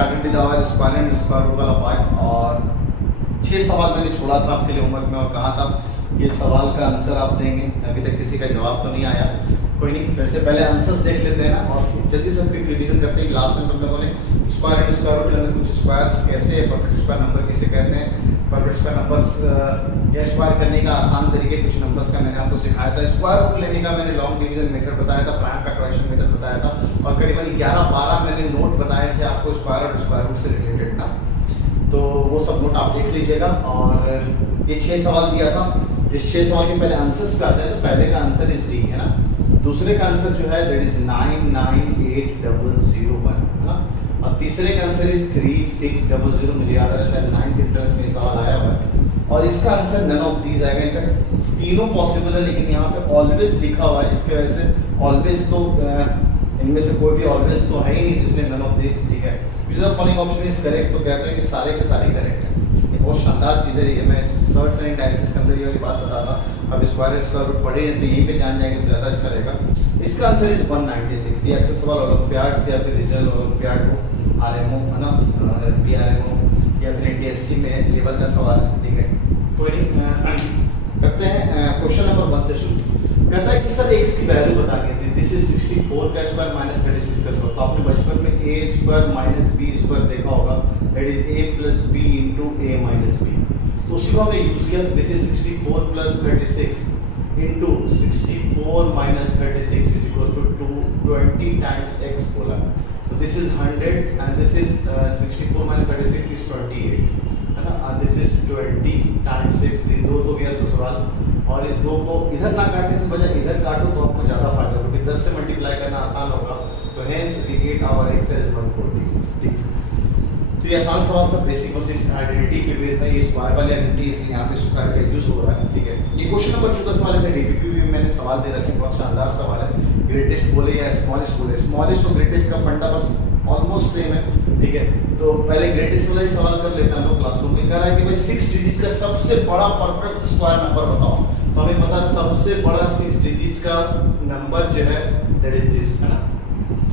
Started with our square and square root वाला पार्ट। और 6 सवाल मैंने छोड़ा था आपके लिए होमवर्क में और कहा था ये सवाल का आंसर आप देंगे। अभी तक किसी का जवाब तो नहीं आया, कोई नहीं, फिर से पहले आंसर्स देख लेते हैं ना और जल्दी से क्विक रिवीजन करते हैं। लास्ट में हम लोगों ने स्क्वायर एंड स्क्वायर रूट में कुछ स्क्वायर्स कैसे, परफेक्ट स्क्वायर नंबर किसे कहते हैं, परफेक्ट स्क्वायर नंबर्स या स्क्वायर करने का आसान तरीके कुछ नंबर्स का मैंने आपको सिखाया था। स्क्वायर रूट लेने का मैंने लॉन्ग डिवीजन मेथड बताया था, प्राइम फैक्टराइजेशन मेथड बताया था और करीबन 11-12 मैंने नोट बताए थे आपको स्क्वायर और स्क्वायर रूट से रिलेटेड ना, तो वो सब नोट आप देख लीजिएगा। और ये 6 सवाल दिया था, इस 6 सवाल के पहले आंसर्स पे आते हैं। तो पहले का आंसर इज डी है ना, दूसरे का आंसर जो है दैट इज 998001 है ना, और तीसरे का आंसर इज 3600। मुझे याद आ रहा है शायद 9th इंट्रेंस में सवाल आया हुआ है और इसका आंसर नन ऑफ दीज आएगा। इनफैक्ट तीनों पॉसिबल है लेकिन यहाँ पे ऑलवेज लिखा हुआ है, इसके वजह से ऑलवेज तो इनमें से कोई भी ऑलवेज तो है ही नहीं, इसलिए नन ऑफ दीज ठीक है। Which the following option is correct, तो कहते हैं कि सारे के सारे करेक्ट है। ये बहुत शानदार चीज़ है, ये मैं सर्च एंड डायसिस के अंदर ये वाली बात बताता। अब स्क्वायर स्क्वायर रूट पढ़े हैं तो यहीं पे जान जाएंगे तो ज़्यादा अच्छा रहेगा। इसका आंसर इज 196। ये अक्सर सवाल ओलंपियाड्स या फिर रीजनल ओलंपियाड हो, आरएमओ है ना, पीआरएमओ या फिर एनटीएससी में लेवल का सवाल है, ठीक है। कोई नहीं, करते हैं क्वेश्चन नंबर 1 से शुरू। कहता है कि सर एक्स की वैल्यू बता के दिस इज 64 का स्क्वायर माइनस 36 का स्क्वायर। तो आपने बचपन में A square minus B square देखा होगा, that is A plus B into A minus B. तो उसी को हमने यूज किया, this is 64 plus 36 into 64 minus 36 is equal to 20 times x बोला। तो this is 100 and this is 64 minus 36 is 28 है ना, दिस इज 20 टाइम्स एक्स। 2 तो गया ससुराल और इस 2 को इधर ना काटने से बजाय इधर काटो तो आपको ज़्यादा फायदा होगा, क्योंकि 10 से मल्टीप्लाई करना आसान होगा। तो hence we get our x as 140, ठीक। तो ये आसान सवाल था, बेसिक बस इस आइडेंटिटी के बेस में, ये स्क्वायर वाली आइडेंटिटी इसलिए यहाँ पे स्क्वायर का यूज हो रहा है, ठीक है। ये क्वेश्चन नंबर 14 वाले से डीपीपी में मैंने सवाल दे रखे, बहुत शानदार सवाल है। ग्रेटेस्ट बोले या स्मॉलेस्ट बोले, स्मॉलेस्ट और ग्रेटेस्ट का फंडा बस ऑलमोस्ट सेम है, ठीक है। तो पहले ग्रेटेस्ट वाला ही सवाल कर लेते हैं हम लोग क्लासरूम में। कह रहा है कि भाई 6 डिजिट का सबसे बड़ा परफेक्ट स्क्वायर नंबर बताओ। तो हमें पता सबसे बड़ा 6 डिजिट का नंबर जो है दैट इज दिस है ना,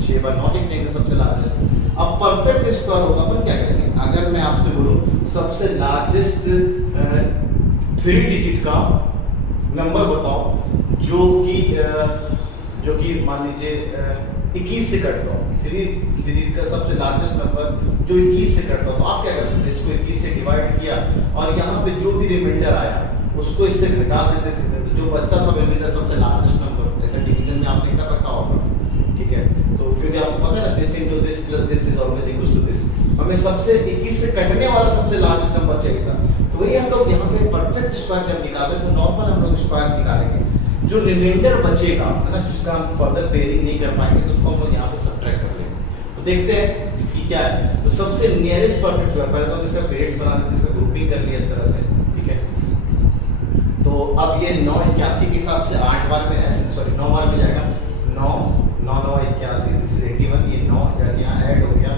6 बार 9 लिखने का सबसे लार्जेस्ट। अब परफेक्ट स्क्वायर होगा अपन क्या करेंगे, अगर मैं आपसे बोलूं सबसे लार्जेस्ट 3 डिजिट का नंबर बताओ जो कि मान लीजिए 21 से कटता हो, 3 डिजिट का सबसे लार्जेस्ट नंबर जो 21 से कटता हो, तो आप क्या करते थे, इसको 21 से डिवाइड किया और यहाँ पे जो भी रिमाइंडर आया उसको इससे घटा देते थे, तो जो बचता था वही था सबसे लार्जेस्ट नंबर। ऐसा डिवीजन में आपने कर रखा होगा, ठीक है। तो क्योंकि आपको पता है ना, this into this plus this is always equal to this, हमें सबसे 21 से कटने वाला सबसे लार्जेस्ट नंबर चाहिए था। तो वही हम लोग यहाँ पे परफेक्ट स्क्वायर जब निकालें तो नॉर्मल हम लोग स्क्वायर निकालेंगे, जो रिमाइंडर बचेगा है ना, जिसका हम फर्दर पेयरिंग नहीं कर पाएंगे तो उसको हम लोग यहाँ पे सब्ट्रैक्ट कर लेंगे। तो देखते हैं कि क्या है। तो सबसे नियरेस्ट परफेक्ट स्क्वायर, पहले तो हम इसका पेयर्स बना देते हैं, इसका ग्रुपिंग कर लिया इस तरह से, ठीक है। तो अब ये 981 के हिसाब से 8 बार में है, सॉरी 9 बार में जाएगा, 9 9 9 81, दिस इज 81, ये 9 जाके यहाँ ऐड हो गया,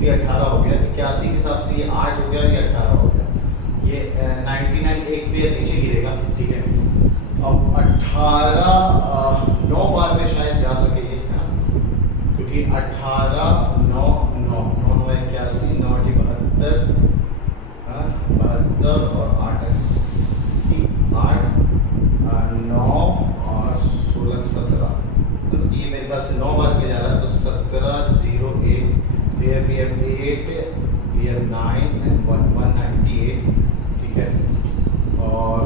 ये 18 हो गया, 81 के हिसाब से ये 8 हो गया, ये 18 हो गया, ये 99 एक पेयर नीचे गिरेगा, ठीक है। अब 18 9 बार में शायद जा सके ये, है ना, क्योंकि 18 9 9 9 9 81 9 72 72 और 8 80 8 9 और 16 17, तो ये मेरे ख्याल से 9 बार में जा रहा है, तो 17 0 8, here we have 8, we have 9 and 198, ठीक है। और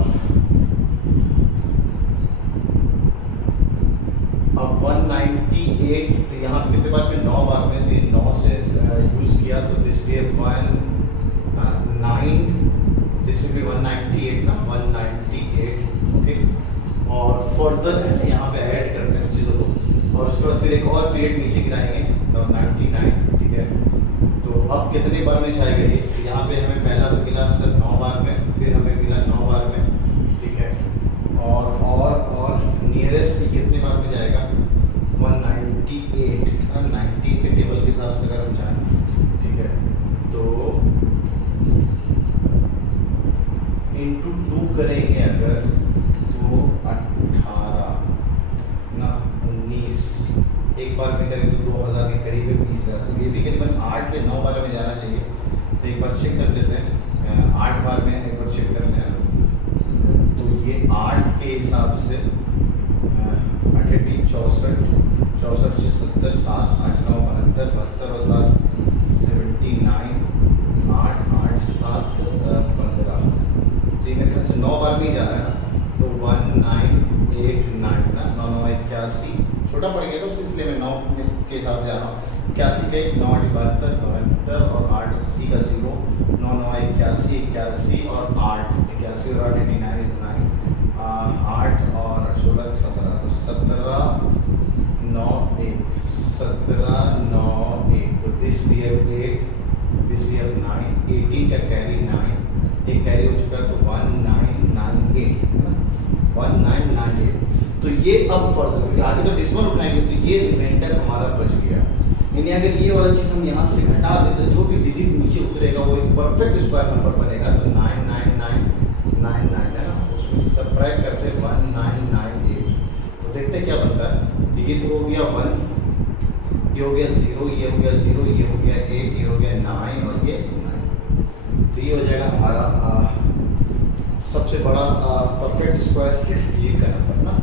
अब 198, तो यहाँ पे कितने बार में 9 बार में, तो 9 से यूज किया तो this way 1 9, this will be 198 ना, 198, ओके। और फर्दर यहाँ पे ऐड करते हैं चीज़ों को और उसके बाद फिर एक और पीरियड नीचे गिराएंगे तो 99, ठीक है। तो अब कितने बार में जाएगा ये, तो यहाँ पे हमें पहला तो मिला सर 9 बार में, फिर हमें मिला 9 बार में, ठीक है। और नियरेस्ट कितने बार में जाएगा, 198, 90 के टेबल के हिसाब से अगर हम जाएं, ठीक है, तो इंटू 2 करेंगे अगर, तो 18 ना 19, एक बार में करेंगे तो 2000 के करीब है, 20,000। तो ये भी करीबन 8 या 9 बार में जाना चाहिए। तो एक बार चेक कर लेते हैं, 8 बार में एक बार चेक करते हैं। तो ये 8 के हिसाब से 8 64 64 70 7 8 9 72 72 और 7 79 8 8 7 15। तो ये मेरे ख्याल से 9 बार में ही जा रहा है ना। तो 1989 ना 9 9 81, छोटा पड़ गया था तो इसलिए मैं 9 के हिसाब से जा रहा हूँ। 81 का 9 72 72 और 8 80 का 0 9 9 81 81 और 8 81 और 8 89 इज 9 8 और 16 17। तो 17 9 1 17 9 1। तो this we have 8 this we have 9 18 का कैरी 9 एक कैरी हो चुका है। तो 1998 है ना 1998। तो ये अब फर्दर क्योंकि आगे तो डिसमल उठाएंगे तो ये रिमाइंडर हमारा बच गया। यानी अगर ये वाला चीज़ हम यहाँ से घटा दें तो जो भी डिजिट नीचे उतरेगा वो एक परफेक्ट स्क्वायर नंबर बनेगा। तो 99999 है ना, उसमें से सबट्रैक्ट करते 1998 तो देखते क्या बनता है। तो ये तो हो गया 1, ये हो गया 0, ये हो गया 0, ये हो गया 8, ये हो गया 9 और ये 9। तो ये हो जाएगा हमारा सबसे बड़ा परफेक्ट स्क्वायर 6 डिजिट का नंबर ना।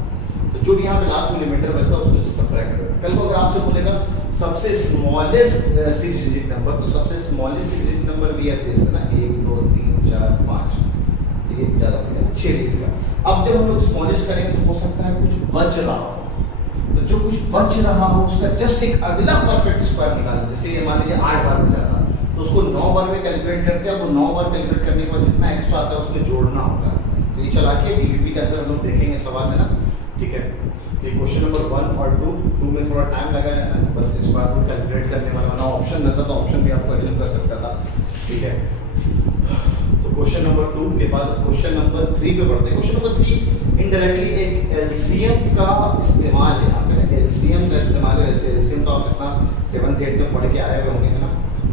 तो जो भी यहाँ पे लास्ट में रिमाइंडर बचता है उसको सबट्रैक्ट करेगा। कल को अगर आपसे बोलेगा सबसे स्मॉलेस्ट 6 डिजिट नंबर, तो सबसे स्मॉलेस्ट 6 डिजिट नंबर भी आप दे सकते ना 1 2 3 4 5। तो ये ज़्यादा हो गया 6 डिजिट का। अब जब हम लोग स्मॉलेस्ट करेंगे तो हो सकता है कुछ बच रहा हो, तो जो कुछ बच रहा हो उसका जस्ट एक अगला परफेक्ट स्क्वायर निकालें। जैसे ये मान लीजिए 8 बार बचा था तो उसको 9 बार में कैलकुलेट करते हैं। अब वो 9 बार कैलकुलेट करने के बाद जितना एक्स्ट्रा आता है उसमें जोड़ना होता है। तो ये चला के डीवीपी के अंदर हम लोग देखेंगे सवाल है ना, ठीक है। तो क्वेश्चन नंबर 1 और 2 में थोड़ा टाइम लगा है, बस स्क्वायर रूट कैलकुलेट करने वाला बना ऑप्शन रहता तो ऑप्शन भी आपको हेल्प कर सकता था, ठीक है। तो क्वेश्चन नंबर 2 के बाद क्वेश्चन नंबर 3 पे बढ़ते हैं। क्वेश्चन नंबर 3 इनडायरेक्टली एक एलसीएम का इस्तेमाल है। यहाँ पे एलसीएम का इस्तेमाल है। वैसे एलसीएम तो आप अपना 7th 8th में पढ़ के आए हुए होंगे है ना।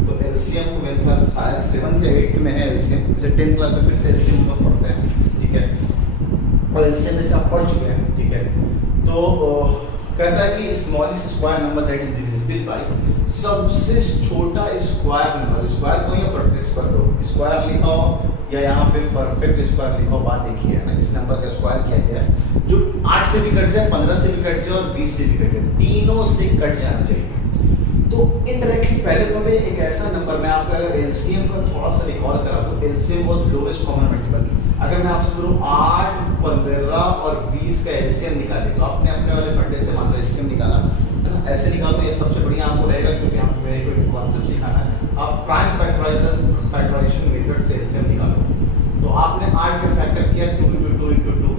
तो एलसीएम को मेरे पास शायद 7th या 8th में है एलसीएम, जैसे 10th क्लास में फिर से एलसीएम हम पढ़ते हैं, ठीक है। और एलसीएम में से आप पढ़ चुके हैं, ठीक है। तो कहता है कि smallest square number that is divisible by सबसे छोटा स्क्वायर नंबर। स्क्वायर को या परफेक्ट स्क्वायर को स्क्वायर लिखा हो या यहाँ पे परफेक्ट स्क्वायर लिखा हो, बात देखिए है ना। इस नंबर का स्क्वायर किया गया है जो 8 से भी कट जाए, 15 से भी कट जाए और 20 से भी कट जाए, तीनों से कट जाना चाहिए। तो इनडायरेक्टली पहले तो मैं एक ऐसा नंबर, मैं आपका अगर एलसीएम का थोड़ा सा रिकॉल करा तो LCM was lowest common multiple. अगर मैं आपसे बोलूं 8 15 और 20 का एलसीएम निकाले तो आपने अपने वाले फंडे से मान लो एलसीएम निकाला है ना, ऐसे निकालो तो ये सबसे बढ़िया आपको रहेगा क्योंकि हम मेरे को कॉन्सेप्ट सिखाना है। आप प्राइम फैक्टराइजेशन मेथड से एलसीएम निकालो। तो आपने 8 पे फैक्टर किया 2 × 2 × 2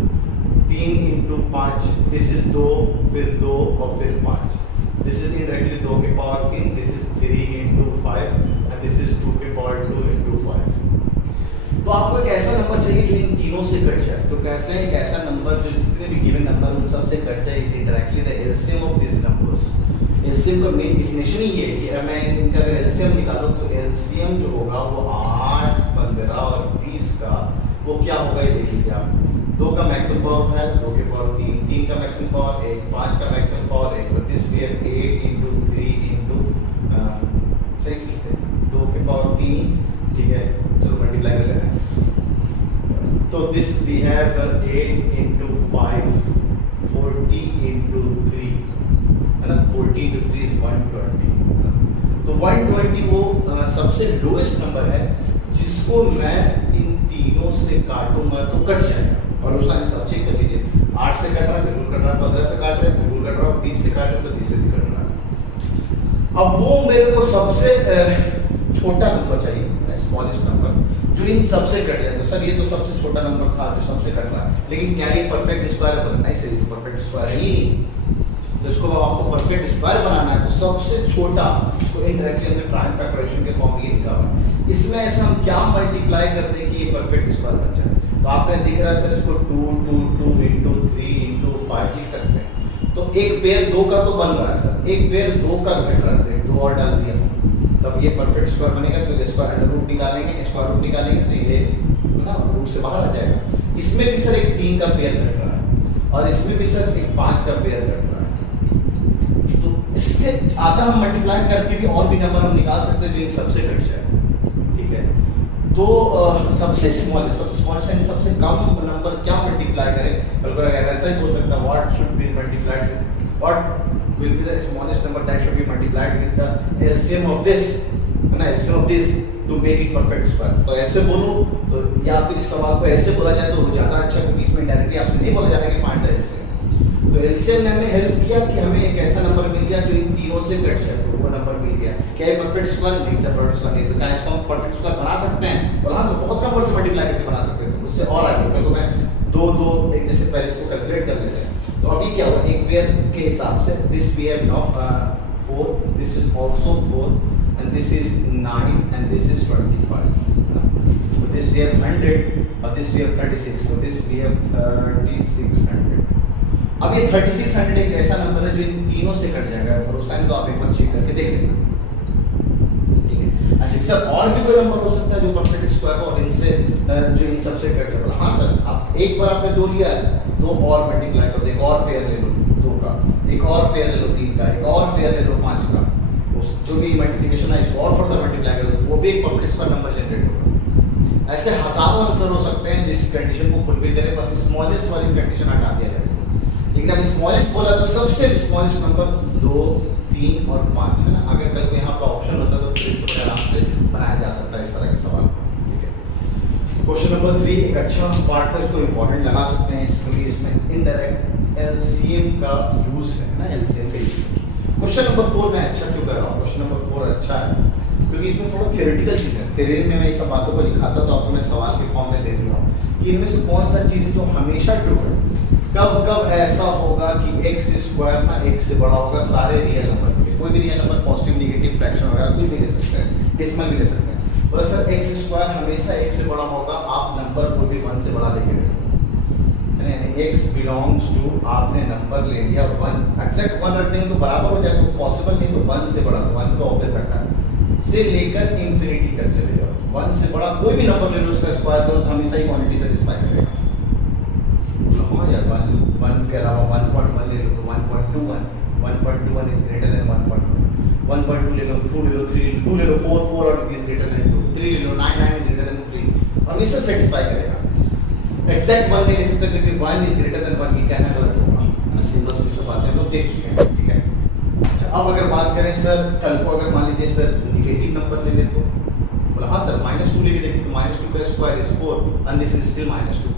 3 × 5, दिस इज 2 फिर 2 और फिर 5। This is indirectly 2 के power 3, this is 3 × 5 and this is 2 के पावर 2 × 5। तो आपको एक ऐसा नंबर चाहिए जो इन तीनों से कट जाए। तो कहते हैं एक ऐसा नंबर जो जितने भी गिवन नंबर उन सब से कट जाए is indirectly the LCM of this numbers. LCM का मेन डिफिनेशन ही ये है कि मैं इनका अगर एलसीएम निकालूं तो एलसीएम जो होगा वो 8 15 और 20 का वो क्या होगा ये देख लीजिए आप। 2 का मैक्सिमम पावर उठाया 2 के पावर 3, 3 का मैक्सिमम पावर 1, 5 का मैक्सिमम पावर 1, तो दिस वी हैव 8 × 3 × सही लिखते हैं 2 के पावर 3, ठीक है, चलो मल्टीप्लाई कर लेना है। तो दिस वी हैव 8 × 5 40 × 3 है ना, 40 × 3 is 120। तो 120 वो सबसे लोएस्ट नंबर है जिसको मैं इन तीनों से काटूंगा तो कट जाएगा। और उस टाइम तब चेक कर लीजिए 8 से कट रहा है बिल्कुल कट रहा है, 15 से काट रहे हैं बिल्कुल कट रहा है, 20 से काट रहे हैं तो 20 से भी कट रहा है। अब वो मेरे को सबसे छोटा नंबर चाहिए, स्मॉलेस्ट नंबर जो इन सबसे कट जाए। तो सर ये तो सबसे छोटा नंबर था जो सबसे कट रहा है, लेकिन क्या ये परफेक्ट स्क्वायर है? नहीं सर, ये तो परफेक्ट स्क्वायर है ही। तो इसको आपको परफेक्ट स्क्वायर बनाना है तो सबसे छोटा, इसको इनडायरेक्टली हमने प्राइम फैक्टराइजेशन के फॉर्म में लिखा हुआ है। इसमें ऐसे हम क्या मल्टीप्लाई कर दें कि ये परफेक्ट स्क्वायर बन जाए। तो आपने दिख रहा है सर इसको 2 2 2 × 3 × 5 लिख सकते हैं। तो एक पेयर 2 का तो बन रहा है सर, एक पेयर 2 का घट रहा है, तो 2 और डाल दिया तब ये परफेक्ट स्क्वायर बनेगा। क्योंकि स्क्वायर अंडर रूट निकालेंगे, स्क्वायर रूट निकालेंगे तो ये ना रूट से बाहर आ जाएगा। इसमें भी सर एक 3 का पेयर घट रहा है और इसमें भी सर एक 5 का पेयर घट रहा है। तो इससे ज़्यादा हम मल्टीप्लाई करके भी और भी नंबर हम निकाल सकते हैं जो इन सबसे घट जाए, ठीक है। तो सबसे स्मॉलेस्ट सबसे कम नंबर क्या मल्टीप्लाई करें, बल्कि ऐसा ही हो सकता है what should be multiplied with, what will be the smallest number that should be multiplied with the LCM of this, है ना, LCM of this to make it perfect square. तो ऐसे बोलो तो, या फिर इस सवाल को ऐसे बोला जाए तो ज़्यादा अच्छा, क्योंकि इसमें डायरेक्टली आपसे नहीं बोला जाता कि फाइंड द एलसीएम। तो एलसीएम ने हमें हेल्प किया कि हमें एक ऐसा नंबर मिल गया जो इन तीनों से घट जाए, तो वो नंबर मिल गया। क्या ये परफेक्ट स्क्वायर? नहीं सर, परफेक्ट स्क्वायर नहीं। तो क्या इसको हम परफेक्ट स्क्वायर बना सकते हैं? और हाँ, तो बहुत नंबर से मल्टीप्लाई करके बना सकते हैं। तो उससे और आगे कल को मैं दो एक जैसे पहले इसको कैलकुलेट कर लेते हैं। तो अभी क्या हुआ, एक पेयर के हिसाब से this pair of 4, this is also 4 and this is 9 and this is 25. So this we have 100 और this we have 36. So this we have 3600. अब ये 3600 एक ऐसा नंबर है जो इन तीनों से कट जाएगा। भरोसा नहीं तो आप एक बार चेक करके देख लेना, ठीक है। अच्छा सर, और भी कोई नंबर हो सकता है जो परफेक्ट स्क्वायर हो और इनसे जो इन सबसे कट जाएगा? हाँ सर, आप एक बार आपने 2 लिया है, 2 और मल्टीप्लाई कर दो, एक और पेयर ले लो 2 का, एक और पेयर ले लो 3 का, एक और पेयर ले लो 5 का, जो भी मल्टीप्लिकेशन है इसको और फर्दर मल्टीप्लाई कर दो, वो भी एक परफेक्ट स्क्वायर नंबर जनरेट होगा। ऐसे हजारों आंसर हो सकते हैं जिस कंडीशन को फुलफिल करें, बस स्मॉलेस्ट वाली कंडीशन हटा दिया जाए। लेकिन अब स्मॉलेस्ट बोला तो सबसे स्मॉलेस्ट नंबर 2, 3 और 5 है ना। अगर कल को यहाँ पर ऑप्शन होता तो फिर इसको आराम से बनाया जा सकता है इस तरह के सवाल, ठीक है। क्वेश्चन नंबर 3 एक अच्छा पार्ट था, इसको इम्पोर्टेंट लगा सकते हैं क्योंकि इसमें इनडायरेक्ट एलसीएम का यूज है ना, एलसीएम का यूज। क्वेश्चन नंबर 4 मैं अच्छा क्यों कर रहा हूँ? क्वेश्चन नंबर 4 अच्छा है क्योंकि इसमें थोड़ा थियोरेटिकल चीज़ है। थ्योरी में मैं इस सब बातों को लिखा था तो आपको मैं सवाल के फॉर्म में दे दिया हूँ कि इनमें से कौन सा चीज़ है जो हमेशा ट्रू है। कब ऐसा होगा कि x स्क्वायर ना x से बड़ा होगा सारे रियल नंबर के, कोई भी real number positive negative fraction वगैरह कोई भी ले सकते हैं, डेसिमल भी ले सकते हैं। और सर x स्क्वायर हमेशा x से बड़ा होगा, आप नंबर कोई भी 1 से बड़ा लेके देखो, x बिलोंग्स टू, आपने नंबर ले लिया 1, एक्जैक्ट 1 रख देंगे तो बराबर हो जाएगा, तो पॉसिबल नहीं, तो 1 से बड़ा, तो 1 का ऑब्जेक्ट रखा है, से लेकर इंफिनिटी तक चले जाओ। 1 से बड़ा कोई भी नंबर ले लो उसका स्क्वायर करो तो हमेशा ही क्वांटिटी सेटिस्फाई करेगा। हाँ यार, 1 के अलावा 1.1 ले लो तो 1.21, 1.21 इज ग्रेटर देन 1.2, 1.2 ले लो, 2 ले लो, 2 ले लो, 4 और इज ग्रेटर देन 2, 3 ले लो, 9 इज ग्रेटर देन 3, हमेशा सेटिस्फाई करेगा। एक्जैक्ट 1 नहीं ले सकते क्योंकि 1 इज ग्रेटर देन 1 की कहना गलत होगा। सिंबल्स भी सब बातें हम लोग देख चुके हैं, ठीक है। अच्छा, अब अगर बात करें सर, कल को अगर मान लीजिए सर नेगेटिव नंबर ले ले तो बोला हाँ सर -2 लेके देखिए तो -2 का square is 4 and this is still -2।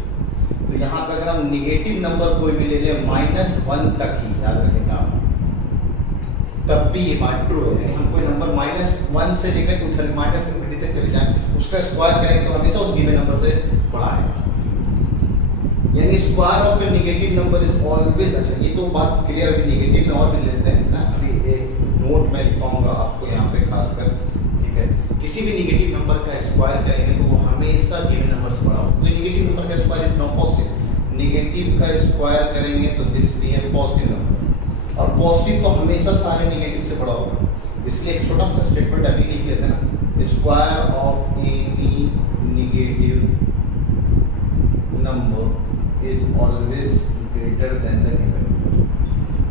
तो यहाँ पे अगर हम नेगेटिव नंबर कोई भी ले लें -1 तक ही, याद रखेंगे आप, तब भी ये बात ट्रू है। हम कोई नंबर -1 से लेकर कुछ -∞ तक चले जाए, उसका स्क्वायर करेंगे तो हमेशा उस गिवन नंबर से बड़ा आएगा। यानी square of A negative number is always, अच्छा ये तो बात क्लियर है, नेगेटिव में और भी लेते हैं ना। अभी एक नोट मैं लिखाऊंगा आपको यहाँ पे खासकर, ठीक है। किसी भी नेगेटिव नंबर का स्क्वायर करेंगे तो वो हमेशा गिवन नंबर से बड़ा होगा। तो नेगेटिव नंबर का square is not positive, negative का स्क्वायर करेंगे तो दिस भी है पॉजिटिव नंबर, और पॉजिटिव तो हमेशा सारे नेगेटिव से बड़ा होगा। इसलिए एक छोटा सा स्टेटमेंट अभी लिख लेते हैं ना, square of any negative number is always greater than the given number,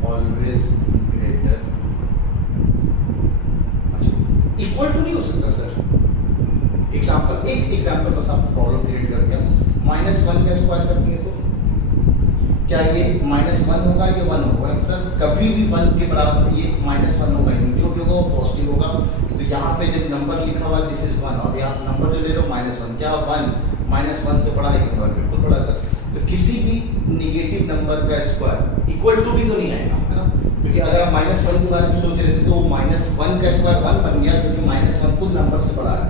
always greater, अच्छा इक्वल टू नहीं हो सकता सर। एग्जांपल, एक एग्जांपल बस आपको प्रॉब्लम क्रिएट कर दिया, -1 का स्क्वायर करती है तो क्या ये -1 होगा, ये 1 होगा? सर कभी भी 1 के बराबर ये -1 होगा नहीं, जो भी होगा वो पॉजिटिव होगा। तो यहाँ पे जब नंबर लिखा हुआ दिस इज 1 और यहाँ नंबर जो ले लो -1, क्या 1 -1 से बड़ा है? बिल्कुल बड़ा सर। तो किसी भी नेगेटिव नंबर का स्क्वायर इक्वल टू भी तो नहीं आएगा, है ना, क्योंकि अगर आप -1 के बारे में सोच रहे थे तो -1 का स्क्वायर 1 बन गया, जो कि -1 खुद नंबर से बड़ा है।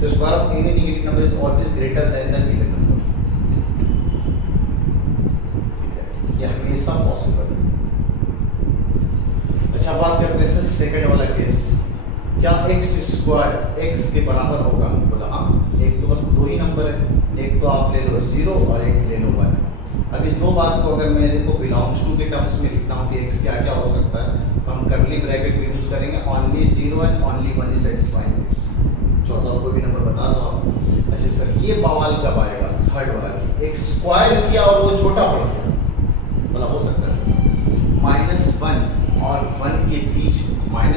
तो square of any negative number is always greater than the given number, ठीक है, ये हमेशा पॉसिबल है। अच्छा, बात करते हैं सर सेकंड वाला केस, क्या x स्क्वायर x के बराबर होगा? बोला हाँ, एक तो बस 2 ही नंबर है, एक तो आप ले लो 0 और एक ले लो 1। अब इस 2 बात को अगर मेरे को बिलोंग्स टू के टर्म्स में लिखना हो कि x क्या क्या हो सकता है, तो हम कर्ली ब्रैकेट को यूज करेंगे, only 0 and only 1 is satisfying this. चौथा कोई भी नंबर बता दो आप। अच्छा सर, ये बवाल कब आएगा? थर्ड वाला की एक स्क्वायर किया और वो छोटा पड़ गया, बोला हो सकता है सर -1 और 1 के बीच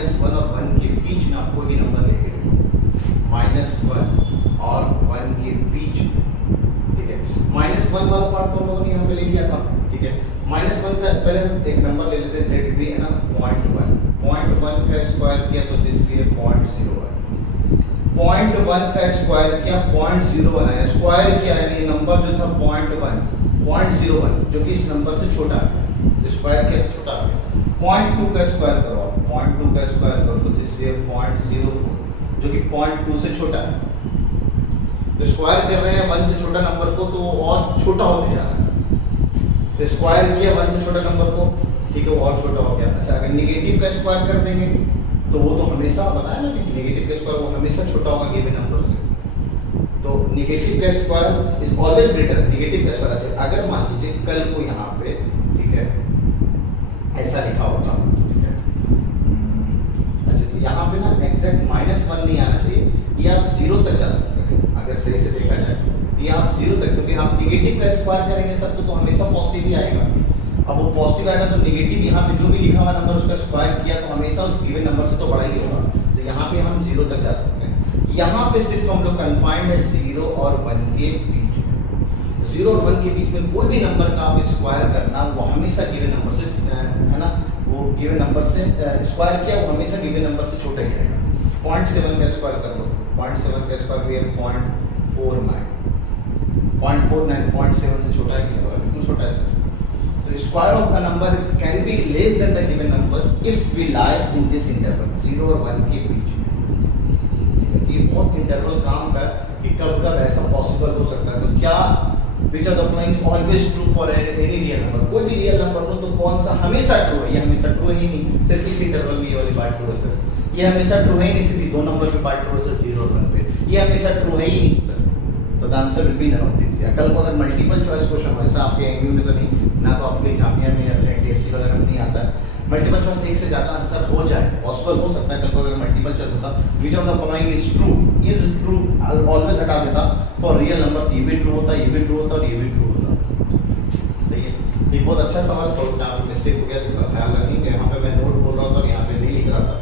-1 और 1 के बीच में आप कोई भी नंबर लेके -1 और 1 के बीच, ठीक है। -1 वाला पार्ट तो हम लोगों ने यहाँ पे ले लिया था, ठीक है। -1 का पहले हम एक नंबर ले लेते हैं, लेट इट बी है ना 0.1 का स्क्वायर किया तो दिस भी है 0.01, 0.1 का स्क्वायर किया 0.01 है, स्क्वायर किया यानी नंबर जो था 0.1 जो कि इस नंबर से छोटा है, स्क्वायर किया छोटा है। 0.2 का स्क्वायर करो, 0.2 का स्क्वायर करो तो दिस भी है 0.04 जो कि 0.2 से छोटा है। तो स्क्वायर कर रहे हैं 1 से छोटा नंबर को तो और छोटा होते जा रहा है, तो स्क्वायर किया 1 से छोटा नंबर को, ठीक है, वो और छोटा हो गया। अच्छा अगर निगेटिव का स्क्वायर कर देंगे तो वो तो हमेशा बताया ना कि नेगेटिव का स्क्वायर वो हमेशा छोटा होगा गिवन नंबर से, तो नेगेटिव का square is always greater negative का स्क्वायर। अच्छा अगर मान लीजिए कल को यहाँ पे, ठीक है, ऐसा लिखा होता, ठीक है, अच्छा तो यहाँ पे ना एग्जैक्ट -1 नहीं आना चाहिए, ये आप 0 तक जा सकते हैं अगर सही से देखा जाए, तो ये आप 0 तक, क्योंकि आप निगेटिव का स्क्वायर करेंगे सब तो हमेशा पॉजिटिव ही आएगा। अब वो पॉजिटिव आएगा तो नेगेटिव यहाँ पे जो भी लिखा हुआ नंबर उसका स्क्वायर किया तो हमेशा उस गिवन नंबर से तो बड़ा ही होगा, तो यहाँ पे हम 0 तक जा सकते हैं। यहाँ पे सिर्फ हम लोग कन्फाइंड है 0 और 1 के बीच में, 0 और 1 के बीच में कोई भी नंबर का आप स्क्वायर करना वो हमेशा गिवन नंबर से है ना, वो गिवन नंबर से स्क्वायर किया वो हमेशा गिवन नंबर से छोटा ही आएगा। 0.7 का स्क्वायर कर लो, 0.7 का स्क्वायर भी है 0.49, 0.7 से छोटा है कि नहीं, छोटा है सर। तो square of the number can be less than the given number if we lie in this interval 0 और 1 के बीच में। ये बहुत इंटरवल काम का कि कब कब ऐसा पॉसिबल हो सकता है। तो क्या which of the following is always true for any real number, कोई भी रियल नंबर हो तो कौन सा हमेशा ट्रू है, ये हमेशा ट्रू है ही नहीं, सिर्फ इस इंटरवल में ये वाली बात ट्रू है सर, ये हमेशा ट्रू है ही नहीं, सिर्फ 2 नंबर पे बात ट्रू है सर 0 और 1 पे, ये हमेशा ट्रू है ही नहीं सर। तो the answer will be none of this. या कल को अगर मल्टीपल चॉइस क्वेश्चन हो, ऐसा आपके एमयू में तो नहीं ना, तो आपके जामिया में या फिर एनटीएससी वगैरह में नहीं आता है, मल्टीपल चॉइस एक से ज्यादा आंसर हो जाए, पॉसिबल हो सकता है कल को अगर मल्टीपल चॉइस होता, which of the following is true always हटा देता, फॉर रियल नंबर ये भी ट्रू होता, ये भी ट्रू होता और ये भी ट्रू होता। सही है, ये बहुत अच्छा सवाल था, उसमें आप मिस्टेक हो गया इसका ख्याल रखेंगे। यहाँ पे मैं नोट बोल रहा था और यहाँ पे नहीं लिख रहा था,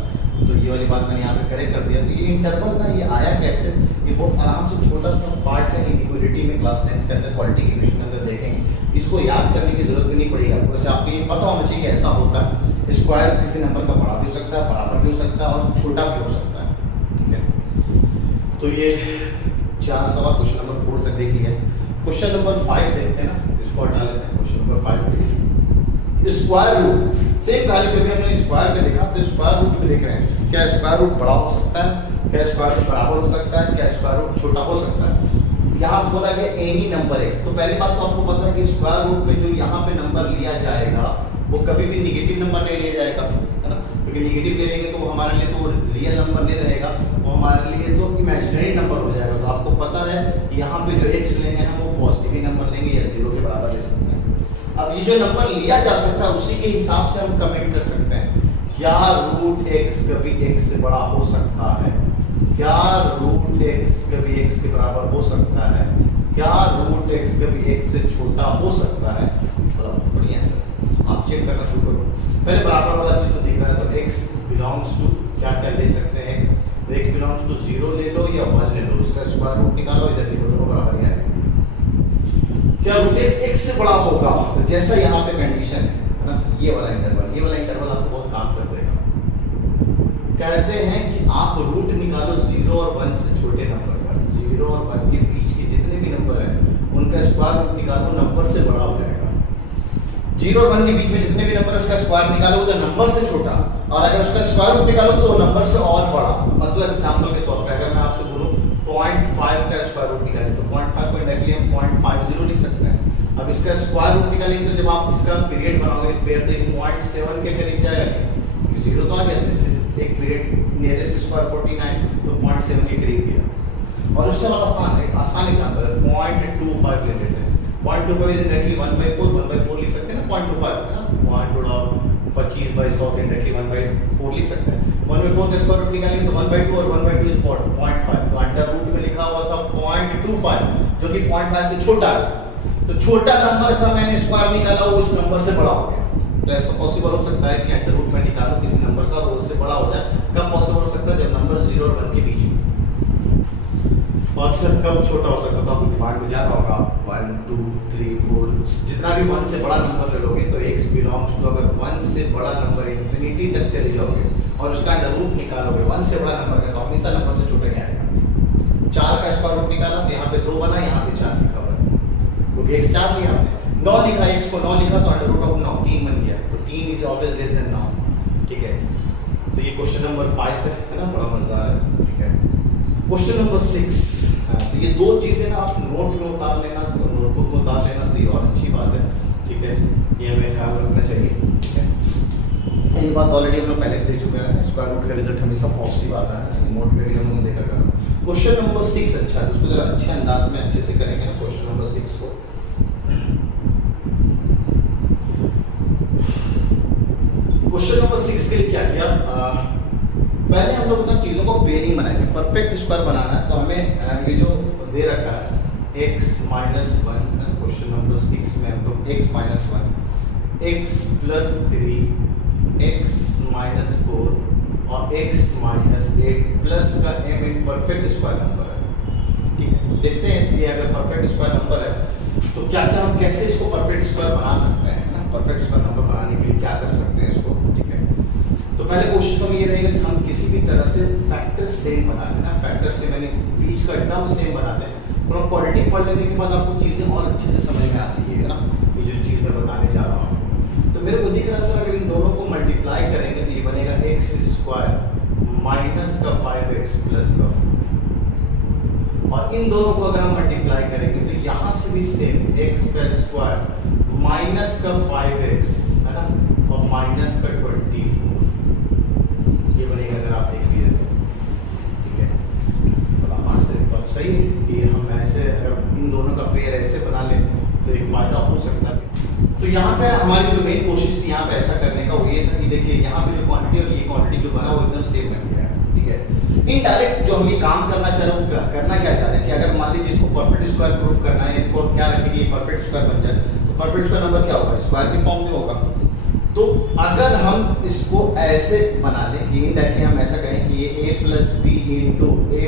तो ये वाली बात मैंने यहाँ पे करेक्ट कर दिया। तो ये इंटरवल ना ये आया कैसे, ये बहुत आराम से छोटा सा पार्ट है इनइक्वालिटी में, क्लास 10 के अंदर क्वालिटी इक्वेशन के अंदर देखेंगे, इसको याद करने की जरूरत भी नहीं पड़ेगी आपको, वैसे आपको ये पता होना चाहिए ऐसा होता है। स्क्वायर किसी नंबर का बड़ा भी हो सकता है, बराबर भी हो सकता है और छोटा भी हो सकता है, ठीक है। तो ये 4 सवाल क्वेश्चन नंबर 4 तक देख लिया। क्वेश्चन नंबर 5 देखते हैं ना, इसको हटा लेते हैं। क्वेश्चन नंबर 5 देखिए, स्क्वायर रूट सेम कहानी पे भी हमने स्क्वायर में देखा, तो स्क्वायर रूट में देख रहे हैं क्या स्क्वायर रूट बड़ा हो सकता है, क्या स्क्वायर रूट बराबर हो सकता है, क्या स्क्वायर रूट छोटा हो सकता है। यहाँ बोला गया एनी नंबर x, तो पहली बात तो आपको पता है कि स्क्वायर रूट में जो यहाँ पे नंबर लिया जाएगा वो कभी भी निगेटिव नंबर नहीं लिया जाएगा, है ना, क्योंकि निगेटिव ले लेंगे तो वो हमारे लिए तो रियल नंबर नहीं रहेगा, वो हमारे लिए तो इमेजिनरी नंबर हो जाएगा। तो आपको पता है कि यहाँ पे जो x लेंगे हम वो पॉजिटिव नंबर लेंगे या 0 के बराबर ले सकते हैं। अब ये जो नंबर लिया जा सकता है उसी के हिसाब से हम कमेंट कर सकते हैं, क्या रूट x कभी x से बड़ा हो सकता है, क्या रूट x कभी x के बराबर हो सकता है, क्या रूट x कभी x से छोटा हो सकता है। बढ़िया सर, आप चेक करना शुरू करो। पहले बराबर वाला चीज तो दिख रहा है, तो x बिलोंग्स टू क्या क्या ले सकते हैं, x बिलोंग्स टू 0 ले लो या 1 ले लो, उसका स्क्वायर रूट निकालो, इधर लिखो, दोनों बराबर ही आएगा। क्या रूट x से बड़ा होगा, तो जैसा यहाँ पे कंडीशन है ना, ये वाला इंटरवल आपको बहुत काम कर देगा। कहते हैं कि आप रूट निकालो 0 और 1 से छोटे नंबर का, 0 और 1 के बीच के जितने भी नंबर हैं उनका स्क्वायर रूट निकालो, नंबर से बड़ा हो जाएगा। 0 और 1 के बीच में जितने भी नंबर है उसका स्क्वायर निकालो तो नंबर से छोटा, और अगर उसका स्क्वायर रूट निकालो तो नंबर से और बड़ा। मतलब एग्जांपल के तौर पे अगर मैं आपसे बोलूं 0.5 का स्क्वायर रूट निकालें तो 0.5 को डायरेक्टली हम 0.50 लिख सकते हैं। अब इसका स्क्वायर रूट निकालेंगे तो जब आप इसका पीरियड बनाओगे फिर तो 0.7 के करीब जाएगा, 0 तो आ गया, दिस इज एक पीरियड नियरेस्ट स्क्वायर 49, तो 0.7 के करीब गया। और उससे वाला आसान एग्जांपल 0.25 ले लेते हैं। 0.25 इज डायरेक्टली 1/4 लिख सकते हैं ना, 0.25 है ना, 25/100 के डायरेक्टली 1/4 लिख सकते हैं। 1/4 का स्क्वायर रूट निकालेंगे तो 1/2 और 1/2 इज 0.5, तो अंडर रूट में लिखा हुआ था 0.25 जो कि 0.5 से छोटा है। तो छोटा नंबर का मैंने स्क्वायर निकाला वो इस नंबर से बड़ा हो गया, तो ऐसा पॉसिबल हो सकता है कि अंडर रूट में निकालो किसी नंबर का और उससे बड़ा हो जाए। कब पॉसिबल हो सकता है? जब नंबर 0 और 1 के बीच में। और सर कब छोटा हो सकता है? तो आपको दिमाग में जा रहा होगा 1 2 3 4 जितना भी 1 से बड़ा नंबर ले लोगे तो x बिलोंग्स टू, अगर 1 से बड़ा नंबर इंफिनिटी तक चले जाओगे और उसका अंडर रूट निकालोगे 1 से बड़ा नंबर का, तो हमेशा नंबर से छोटा क्या आएगा? 4 का स्क्वायर रूट निकाला तो यहाँ पे 2 बना, यहाँ पे 4 लिखा हुआ है क्योंकि x 4 लिया आपने। 9 लिखा, x को 9 लिखा तो अंडर रूट ऑफ 9 3 बन गया, तो 3 इज ऑलवेज लेस देन 9। ठीक है, तो ये क्वेश्चन नंबर 5 है ना, बड़ा मजेदार है। ठीक है, क्वेश्चन नंबर 6। तो ये दो चीजें ना आप नोट में उतार लेना, तो नोटबुक में उतार लेना, तो ये और अच्छी बात है। ठीक है, ये हमें ख्याल रखना चाहिए। ठीक है, ये बात ऑलरेडी हम लोग पहले देख चुके हैं, स्क्वायर रूट का रिजल्ट हमेशा पॉजिटिव आता है, नोट पे भी हम लोग देखा करना। क्वेश्चन नंबर 6 अच्छा है, उसको जरा अच्छे अंदाज में अच्छे से करेंगे ना क्वेश्चन नंबर 6 को। क्वेश्चन नंबर 6 के लिए क्या किया, पहले हम लोग ना चीज़ों को पेयरिंग बनाएंगे। परफेक्ट स्क्वायर बनाना है तो हमें ये जो दे रखा है x - 1, क्वेश्चन नंबर 6 में हम लोग x - 1, x + 3, x - 4 और x - 8 प्लस का m एक परफेक्ट स्क्वायर नंबर है। ठीक है, तो देखते हैं ये अगर परफेक्ट स्क्वायर नंबर है तो क्या क्या हम कैसे इसको परफेक्ट स्क्वायर बना सकते हैं ना। परफेक्ट स्क्वायर नंबर बनाने के लिए क्या कर सकते हैं इसको। ठीक है, तो पहले कोशिश तो ये रहेगा कि हम किसी भी तरह से फैक्टर सेम बना दें ना, फैक्टर से मैंने बीच का टर्म सेम बना दें, तो हम क्वाड्रेटिक पढ़ लेने के बाद आपको चीज़ें और अच्छे से समझ में आती है ना, ये जो चीज़ मैं बताने जा रहा हूँ। तो मेरे को दिख रहा है सर अगर इन दोनों को मल्टीप्लाई करेंगे तो ये बनेगा x² माइनस का 5x प्लस का 4, और इन दोनों को अगर हम मल्टीप्लाई करेंगे तो यहाँ से भी सेम x² माइनस का 5x है ना, और माइनस का 24 ये बनेगा अगर आप देख लीजिए तो। ठीक है, तो आवाज से तो सही है कि हम ऐसे अगर इन दोनों का पेयर ऐसे बना लें तो एक फायदा हो सकता है। तो यहाँ पे हमारी जो मेन कोशिश थी यहाँ पे ऐसा करने का वो ये था कि देखिए यहाँ पे जो क्वांटिटी और ये क्वांटिटी जो बना वो एकदम सेम बन गया है। ठीक है, इनडायरेक्ट जो हम ये काम करना चाह रहे हैं करना क्या चाह रहे हैं कि अगर मान लीजिए इसको परफेक्ट स्क्वायर प्रूफ करना है, इनको क्या रखें कि परफेक्ट स्क्वायर बन जाए, तो परफेक्ट स्क्वायर नंबर क्या होगा? स्क्वायर की फॉर्म में होगा। तो अगर हम इसको ऐसे बना लें कि इनडायरेक्टली हम ऐसा कहें कि ये a + b × a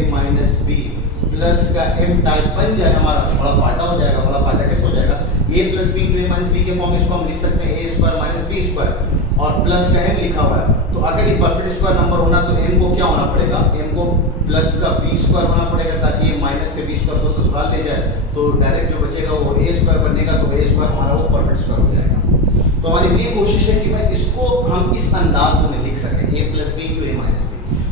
- b plus का m टाइप बन जाए हमारा, बड़ा फायदा हो जाएगा। बड़ा फायदा कैसे हो जाएगा? a + b × a - b के फॉर्म में इसको हम लिख सकते हैं a² - b² और प्लस का m लिखा हुआ है। तो अगर ये परफेक्ट स्क्वायर नंबर होना तो m को क्या होना पड़ेगा? m को प्लस का b² होना पड़ेगा ताकि ये माइनस के b² को ससुराल ले जाए, तो डायरेक्ट जो बचेगा वो a² बनेगा, तो a² हमारा वो परफेक्ट स्क्वायर हो जाएगा। तो हमारी मेन कोशिश है कि भाई इसको हम इस अंदाज में लिख सकें a + b × a - b।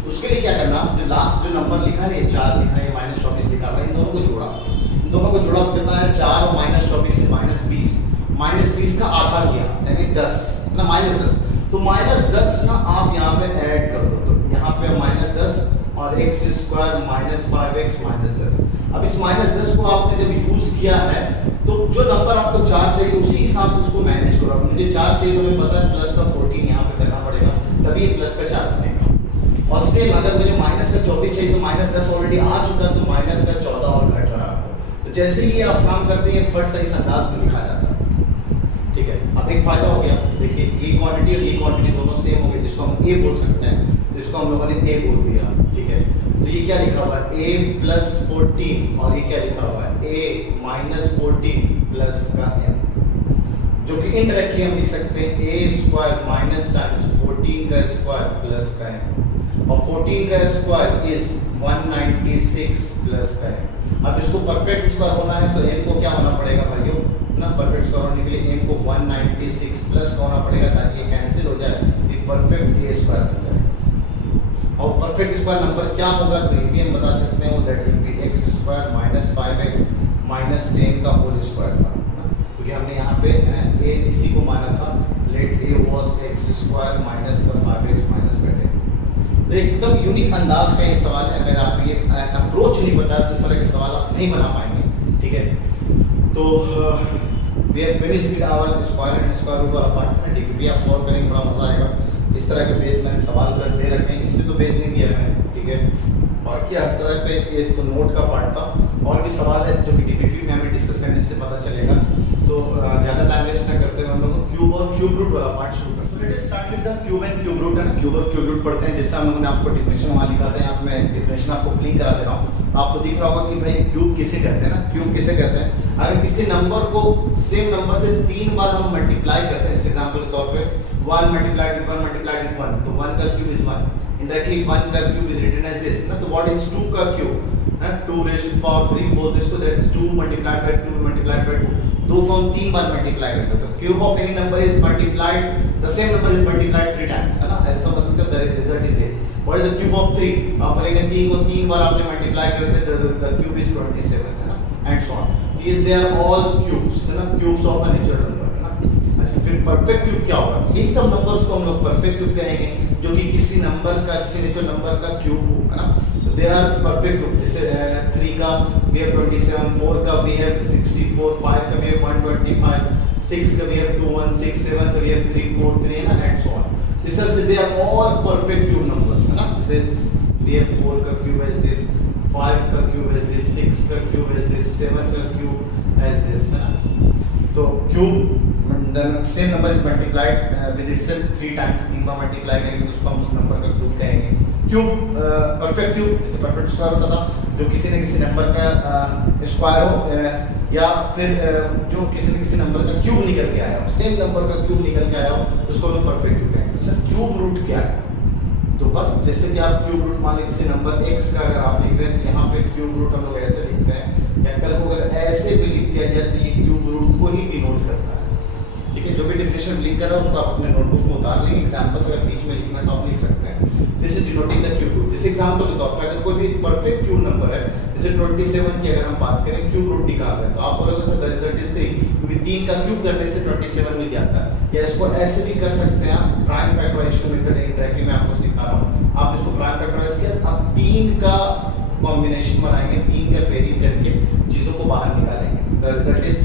उसके लिए क्या करना, जो लास्ट जो नंबर लिखा है ये 4 लिखा है, -24 लिखा है, इन दोनों को जोड़ा, इन दोनों को जोड़ा तो कितना है 4 और -24 से -20, -20 का आधा किया यानी 10 ना, -10, तो -10 ना आप यहाँ पे ऐड कर दो, तो यहाँ पे -10 और x² - 5x -10। अब इस -10 को आपने जब यूज किया है तो जो नंबर आपको 4 चाहिए उसी हिसाब से उसको मैनेज करो। मुझे 4 चाहिए तो मुझे पता है प्लस का 14 यहाँ पे करना पड़ेगा, तभी ये प्लस का 4 बनेगा। और सेम अगर मुझे माइनस का 24 चाहिए तो -10 ऑलरेडी आ चुका है, तो माइनस का 14 और घट रहा है। तो जैसे ही आप काम करते हैं फट से इस अंदाज में लिखा जाता है। ठीक है, अब एक फायदा हो गया, देखिए ये क्वांटिटी और ये क्वांटिटी दोनों सेम हो गई, जिसको हम a बोल सकते हैं, जिसको हम लोगों ने a बोल दिया। ठीक है, तो ये क्या लिखा हुआ है a + 14 और ये क्या लिखा हुआ है a - 14 प्लस का m, जो कि इनडायरेक्टली हम लिख सकते हैं a² माइनस टाइम्स 14 का स्क्वायर प्लस का m, और 14 का स्क्वायर इज 196 प्लस का m। अब इसको परफेक्ट स्क्वायर होना है तो m को क्या होना पड़ेगा भाइयों ना, परफेक्ट स्क्वायर होने के लिए m को 196 प्लस का होना पड़ेगा ताकि ये कैंसिल हो जाए, ये परफेक्ट a² बन जाए। और परफेक्ट स्क्वायर नंबर क्या होगा तो ये भी हम बता सकते हैं, वो that will be x² - 5x - 10 का होल स्क्वायर था, क्योंकि हमने यहाँ पे a इसी को माना था, late a was x² - 5x - 10। तो एकदम यूनिक अंदाज का ये सवाल है, अगर आप ये अप्रोच नहीं बताया तो इस तरह के सवाल आप नहीं बना पाएंगे। ठीक है, तो we have finished with our square and square root वाला पार्ट। ठीक है, भी आप सॉल्व करेंगे बड़ा मजा आएगा। इस तरह के बेस मैंने सवाल कर दे रखे हैं, इसमें तो बेस नहीं दिया है मैंने। ठीक है, बाकी हर तरह पे ये तो नोट का पार्ट था, और भी सवाल है जो कि डीपीपी में हमें डिस्कस करने से पता चलेगा। तो ज़्यादा टाइम वेस्ट ना करते हुए हम लोग क्यूब और क्यूब रूट वाला पार्ट शुरू करते हैं। Let us start with the cube and cube root है ना। क्यूब और क्यूब रूट पढ़ते हैं, जिससे हम लोगों ने आपको डिफिनेशन वहाँ लिखा था, यहाँ पे मैं डिफिनेशन आपको क्लीन करा दे रहा हूँ। आपको दिख रहा होगा कि भाई क्यूब किसे कहते हैं ना। क्यूब किसे कहते हैं, अगर किसी नंबर को सेम नंबर से 3 बार हम मल्टीप्लाई करते हैं, जैसे एग्जाम्पल के तौर पे 1 मल्टीप्लाइड विद 1 मल्टीप्लाइड विद 1, तो 1 का क्यूब इज 1। Indirectly 1 का cube is written as this ना। तो what is 2 का क्यूब ना, 2 raised to power 3 बोलते हैं इसको, that is 2 multiplied by 2 multiplied by 2। 2 को हम 3 बार मल्टीप्लाई करते हैं, तो cube of any number is multiplied, the same number is multiplied 3 times है ना। ऐसा समझ सकते हो, the result is it. What is the cube of 3, आप बोलेंगे 3 को 3 बार आपने मल्टीप्लाई कर दिया, द क्यूब इज 27 है ना, एंड सो ऑन। ये दे आर ऑल क्यूब्स है ना, cubes of a natural number है ना। अच्छा, फिर परफेक्ट क्यूब क्या होगा, यही सब नंबर्स को हम लोग परफेक्ट क्यूब कहेंगे, जो कि किसी नंबर का, किसी नेचुरल नंबर का क्यूब हो है ना। तो दे आर परफेक्ट क्यूब। जैसे 3 का वी हैव 27, 4 का वी हैव 64, 5 का वी हैव 125, 6 का वी हैव 216, 7 का वी हैव 343 है ना, and so on. This is they are all perfect cube numbers है ना। जैसे वी हैव 4 का क्यूब एज दिस, 5 का क्यूब एज दिस, 6 का क्यूब एज दिस, 7 का क्यूब एज दिस है ना। तो cube the same number is multiplied with itself 3 times, 3 bar multiply करेंगे तो उसको हम उस नंबर का क्यूब कहेंगे। क्यूब परफेक्ट क्यूब, जैसे परफेक्ट स्क्वायर होता था, जो किसी न किसी नंबर का स्क्वायर हो, या फिर जो किसी न किसी नंबर का क्यूब निकल के आया हो, सेम नंबर का क्यूब निकल के आया हो, तो उसको हम परफेक्ट क्यूब कहेंगे। सर क्यूब रूट क्या है, तो बस जैसे कि आप क्यूब रूट मान लीजिए किसी नंबर x का अगर आप लिख रहे हैं, तो यहाँ पे क्यूब रूट हम लोग ऐसे लिखते हैं, या कल को अगर ऐसे भी लिख दिया जाए तो ये क्यूब रूट को ही डिनोट करता है। लेकिन जो भी डिफिनेशन लिख कर रहा है उसको आप अपने नोटबुक में उतार लेंगे, एग्जाम्पल्स अगर बीच में लिखना है तो आप लिख सकते हैं। This is denoting the cube root. जैसे एग्जाम्पल के तौर पर अगर कोई भी परफेक्ट क्यूब नंबर है, जैसे 27 की अगर हम बात करें, क्यूब रूट निकाल रहे हैं, तो आप बोलोगे सर द रिजल्ट इज 3, क्योंकि 3 का क्यूब करने से 27 मिल जाता है। या इसको ऐसे भी कर सकते हैं आप, प्राइम फैक्टराइजेशन मेथड है, डायरेक्टली मैं आपको सिखा रहा हूँ। आप इसको प्राइम फैक्टराइज किया, अब 3 का कॉम्बिनेशन बनाएंगे, 3 का पेयरिंग करके चीजों को बाहर निकालेंगे। द रिजल्ट इज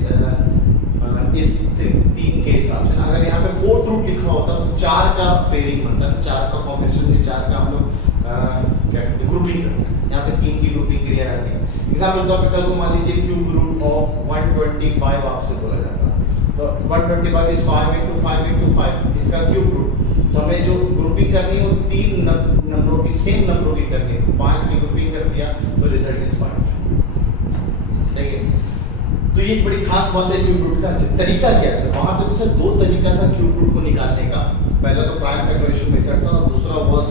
3 के हिसाब से। अगर यहाँ पे 4th रूट लिखा होता तो 4 का पेयरिंग बनता है, 4 का कॉम्बिनेशन में 4 का हम लोग क्या कहते हैं, ग्रुपिंग करते हैं। यहाँ पे 3 की ग्रुपिंग क्रिया जाती है। एग्जाम्पल के तौर पे कल को मान लीजिए क्यूब रूट ऑफ 125 आपसे बोला जाता है, तो 125 इज 5 into 5 into 5, इसका क्यूब रूट। तो हमें जो ग्रुपिंग करनी है वो 3 नंबरों की, सेम नंबरों की करनी है, तो 5 की ग्रुपिंग कर दिया तो रिजल्ट इज 5। सही है। तो ये एक बड़ी खास बात है क्यूब रूट का। तरीका क्या है, वहां पे तो सर 2 तरीका था क्यूब रूट को निकालने का। पहला तो प्राइम फैक्टराइजेशन मेथड था, और दूसरा वाज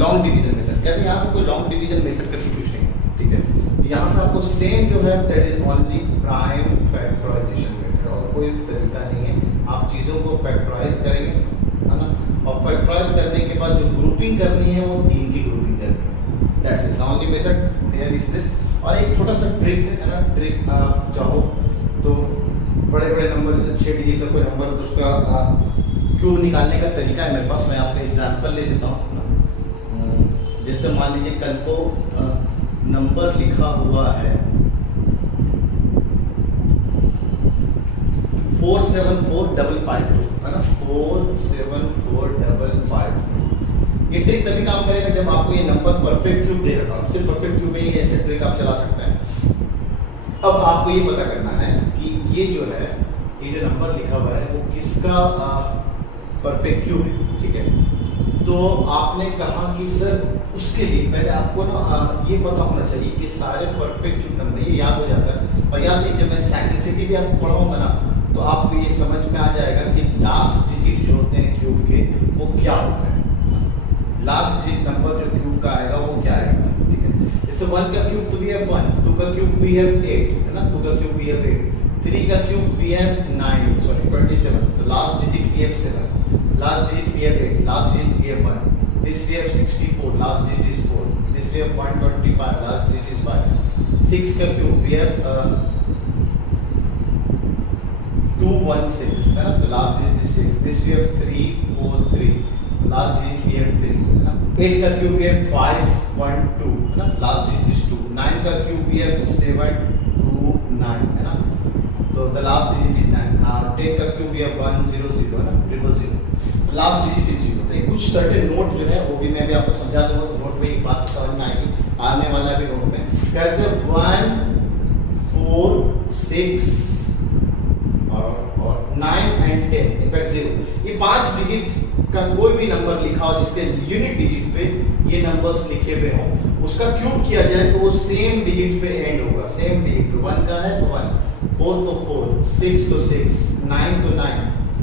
लॉन्ग डिवीजन मेथड। कहते हैं यहाँ पे कोई लॉन्ग डिवीजन मेथड करके कुछ नहीं, ठीक है। तो यहाँ पे आपको सेम जो है that is only prime factorisation method, और कोई तरीका नहीं है। आप चीजों को फैक्टराइज करेंगे है ना, और फैक्टराइज करने के बाद जो ग्रुपिंग करनी है वो 3 की ग्रुपिंग करनी है। That's it, only method here is this. और एक छोटा सा ट्रिक है ना, ट्रिक आप चाहो तो बड़े बड़े नंबर जैसे 6 डिजिट का कोई नंबर, तो उसका क्यूब निकालने का तरीका है मेरे पास। मैं आपको एग्जांपल ले देता हूँ। जैसे मान लीजिए कल को नंबर लिखा हुआ है 474552 है ना, 474552। ये ट्रिक तभी काम करेगा जब आपको ये नंबर परफेक्ट क्यूब दे रखा हो। सिर्फ परफेक्ट क्यूब में ही ऐसे ट्रिक आप चला सकते हैं। अब आपको ये पता करना है कि ये जो है, ये जो नंबर लिखा हुआ है वो किसका परफेक्ट क्यूब है, ठीक है। तो आपने कहा कि सर उसके लिए पहले आपको ना ये पता होना चाहिए कि सारे परफेक्ट क्यूब नंबर, ये याद हो जाता है। और याद नहीं, जब मैं साइक्लिसिटी भी आपको पढ़ाऊंगा ना, तो आपको ये समझ में आ जाएगा कि लास्ट डिजिट जो होते हैं क्यूब के वो क्या होता है। लास्ट डिजिट नंबर जो क्यूब का आएगा वो क्या आएगा, ठीक है। जैसे 1 का क्यूब तो वी हैव 1, 2 का क्यूब वी हैव 8 है ना, 2 का क्यूब वी हैव 8, 3 का क्यूब वी हैव 27, तो last digit we have 7, last digit we have 8, last digit we have 1, this we have 64, last digit is 4, this we have 125, last digit is 5, 6 का cube we have 216 है ना, तो last digit is 6, this we have 343, last digit we have 3 है ना, 8 का cube we have 512 है ना, last digit is 2, 9 का क्यूब we have 729 है ना, तो the last digit is 9, 10 का क्यूब we have 100 है ना, 000, लास्ट डिजिट इज 0। तो कुछ सर्टेन नोट जो है वो भी मैं भी आपको समझा दूंगा, तो नोट में एक बात समझ में आएगी, आने वाला भी नोट में कहते हैं 1 4 6 एंड 10 इनफैक्ट 0। ये 5 डिजिट का कोई भी नंबर लिखा हो जिसके यूनिट डिजिट पे ये नंबर्स लिखे हुए हों, उसका क्यूब किया जाए तो वो सेम डिजिट पे एंड होगा, सेम डिजिट पे। 1 का है तो 1, 4 तो 4, 6 तो 6, 9 तो 9,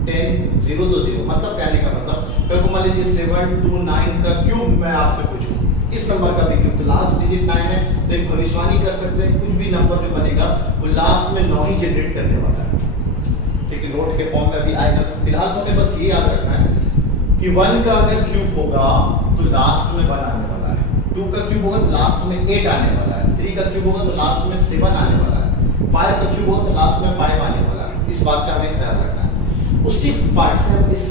10, 0 तो 0। मतलब कहने का मतलब कल को मान लीजिए 7 2 9 का क्यूब मैं आपसे पूछूं, इस नंबर का भी क्यूब, तो लास्ट डिजिट 9 है, तो एक भविष्यवाणी कर सकते हैं कुछ भी नंबर जो बनेगा वो लास्ट में 9 ही जनरेट करने वाला है। ठीक है, नोट के फॉर्म में अभी आएगा। फिलहाल तो हमें बस ये याद रखना है कि 1 का अगर क्यूब होगा तो लास्ट में 1 आने वाला है, 2 का क्यूब होगा तो लास्ट में 8 आने वाला है, 3 का क्यूब होगा तो लास्ट में 7 आने वाला है, 5 का क्यूब होगा तो लास्ट में 5 आने वाला है। इस बात का हमें ख्याल रखना है। उसी पार्ट से हम इस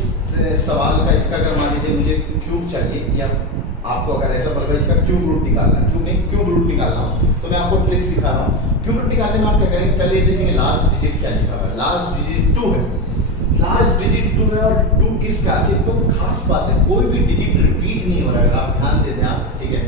सवाल का, इसका अगर मान लीजिए मुझे क्यूब चाहिए या आपको अगर ऐसा बोलेगा इसका क्यूब रूट निकालना है, क्यूब रूट निकालना हो तो मैं आपको ट्रिक सिखा रहा हूँ। क्यूब रूट निकालने में आप क्या करेंगे, पहले ये देखेंगे लास्ट डिजिट क्या लिखा हुआ है, लास्ट डिजिट 2 है, लास्ट डिजिट 2 है और 2 किसका है, तो खास बात है कोई भी डिजिट रिपीट नहीं हो रहा है, अगर आप ध्यान देते हैं आप। ठीक है,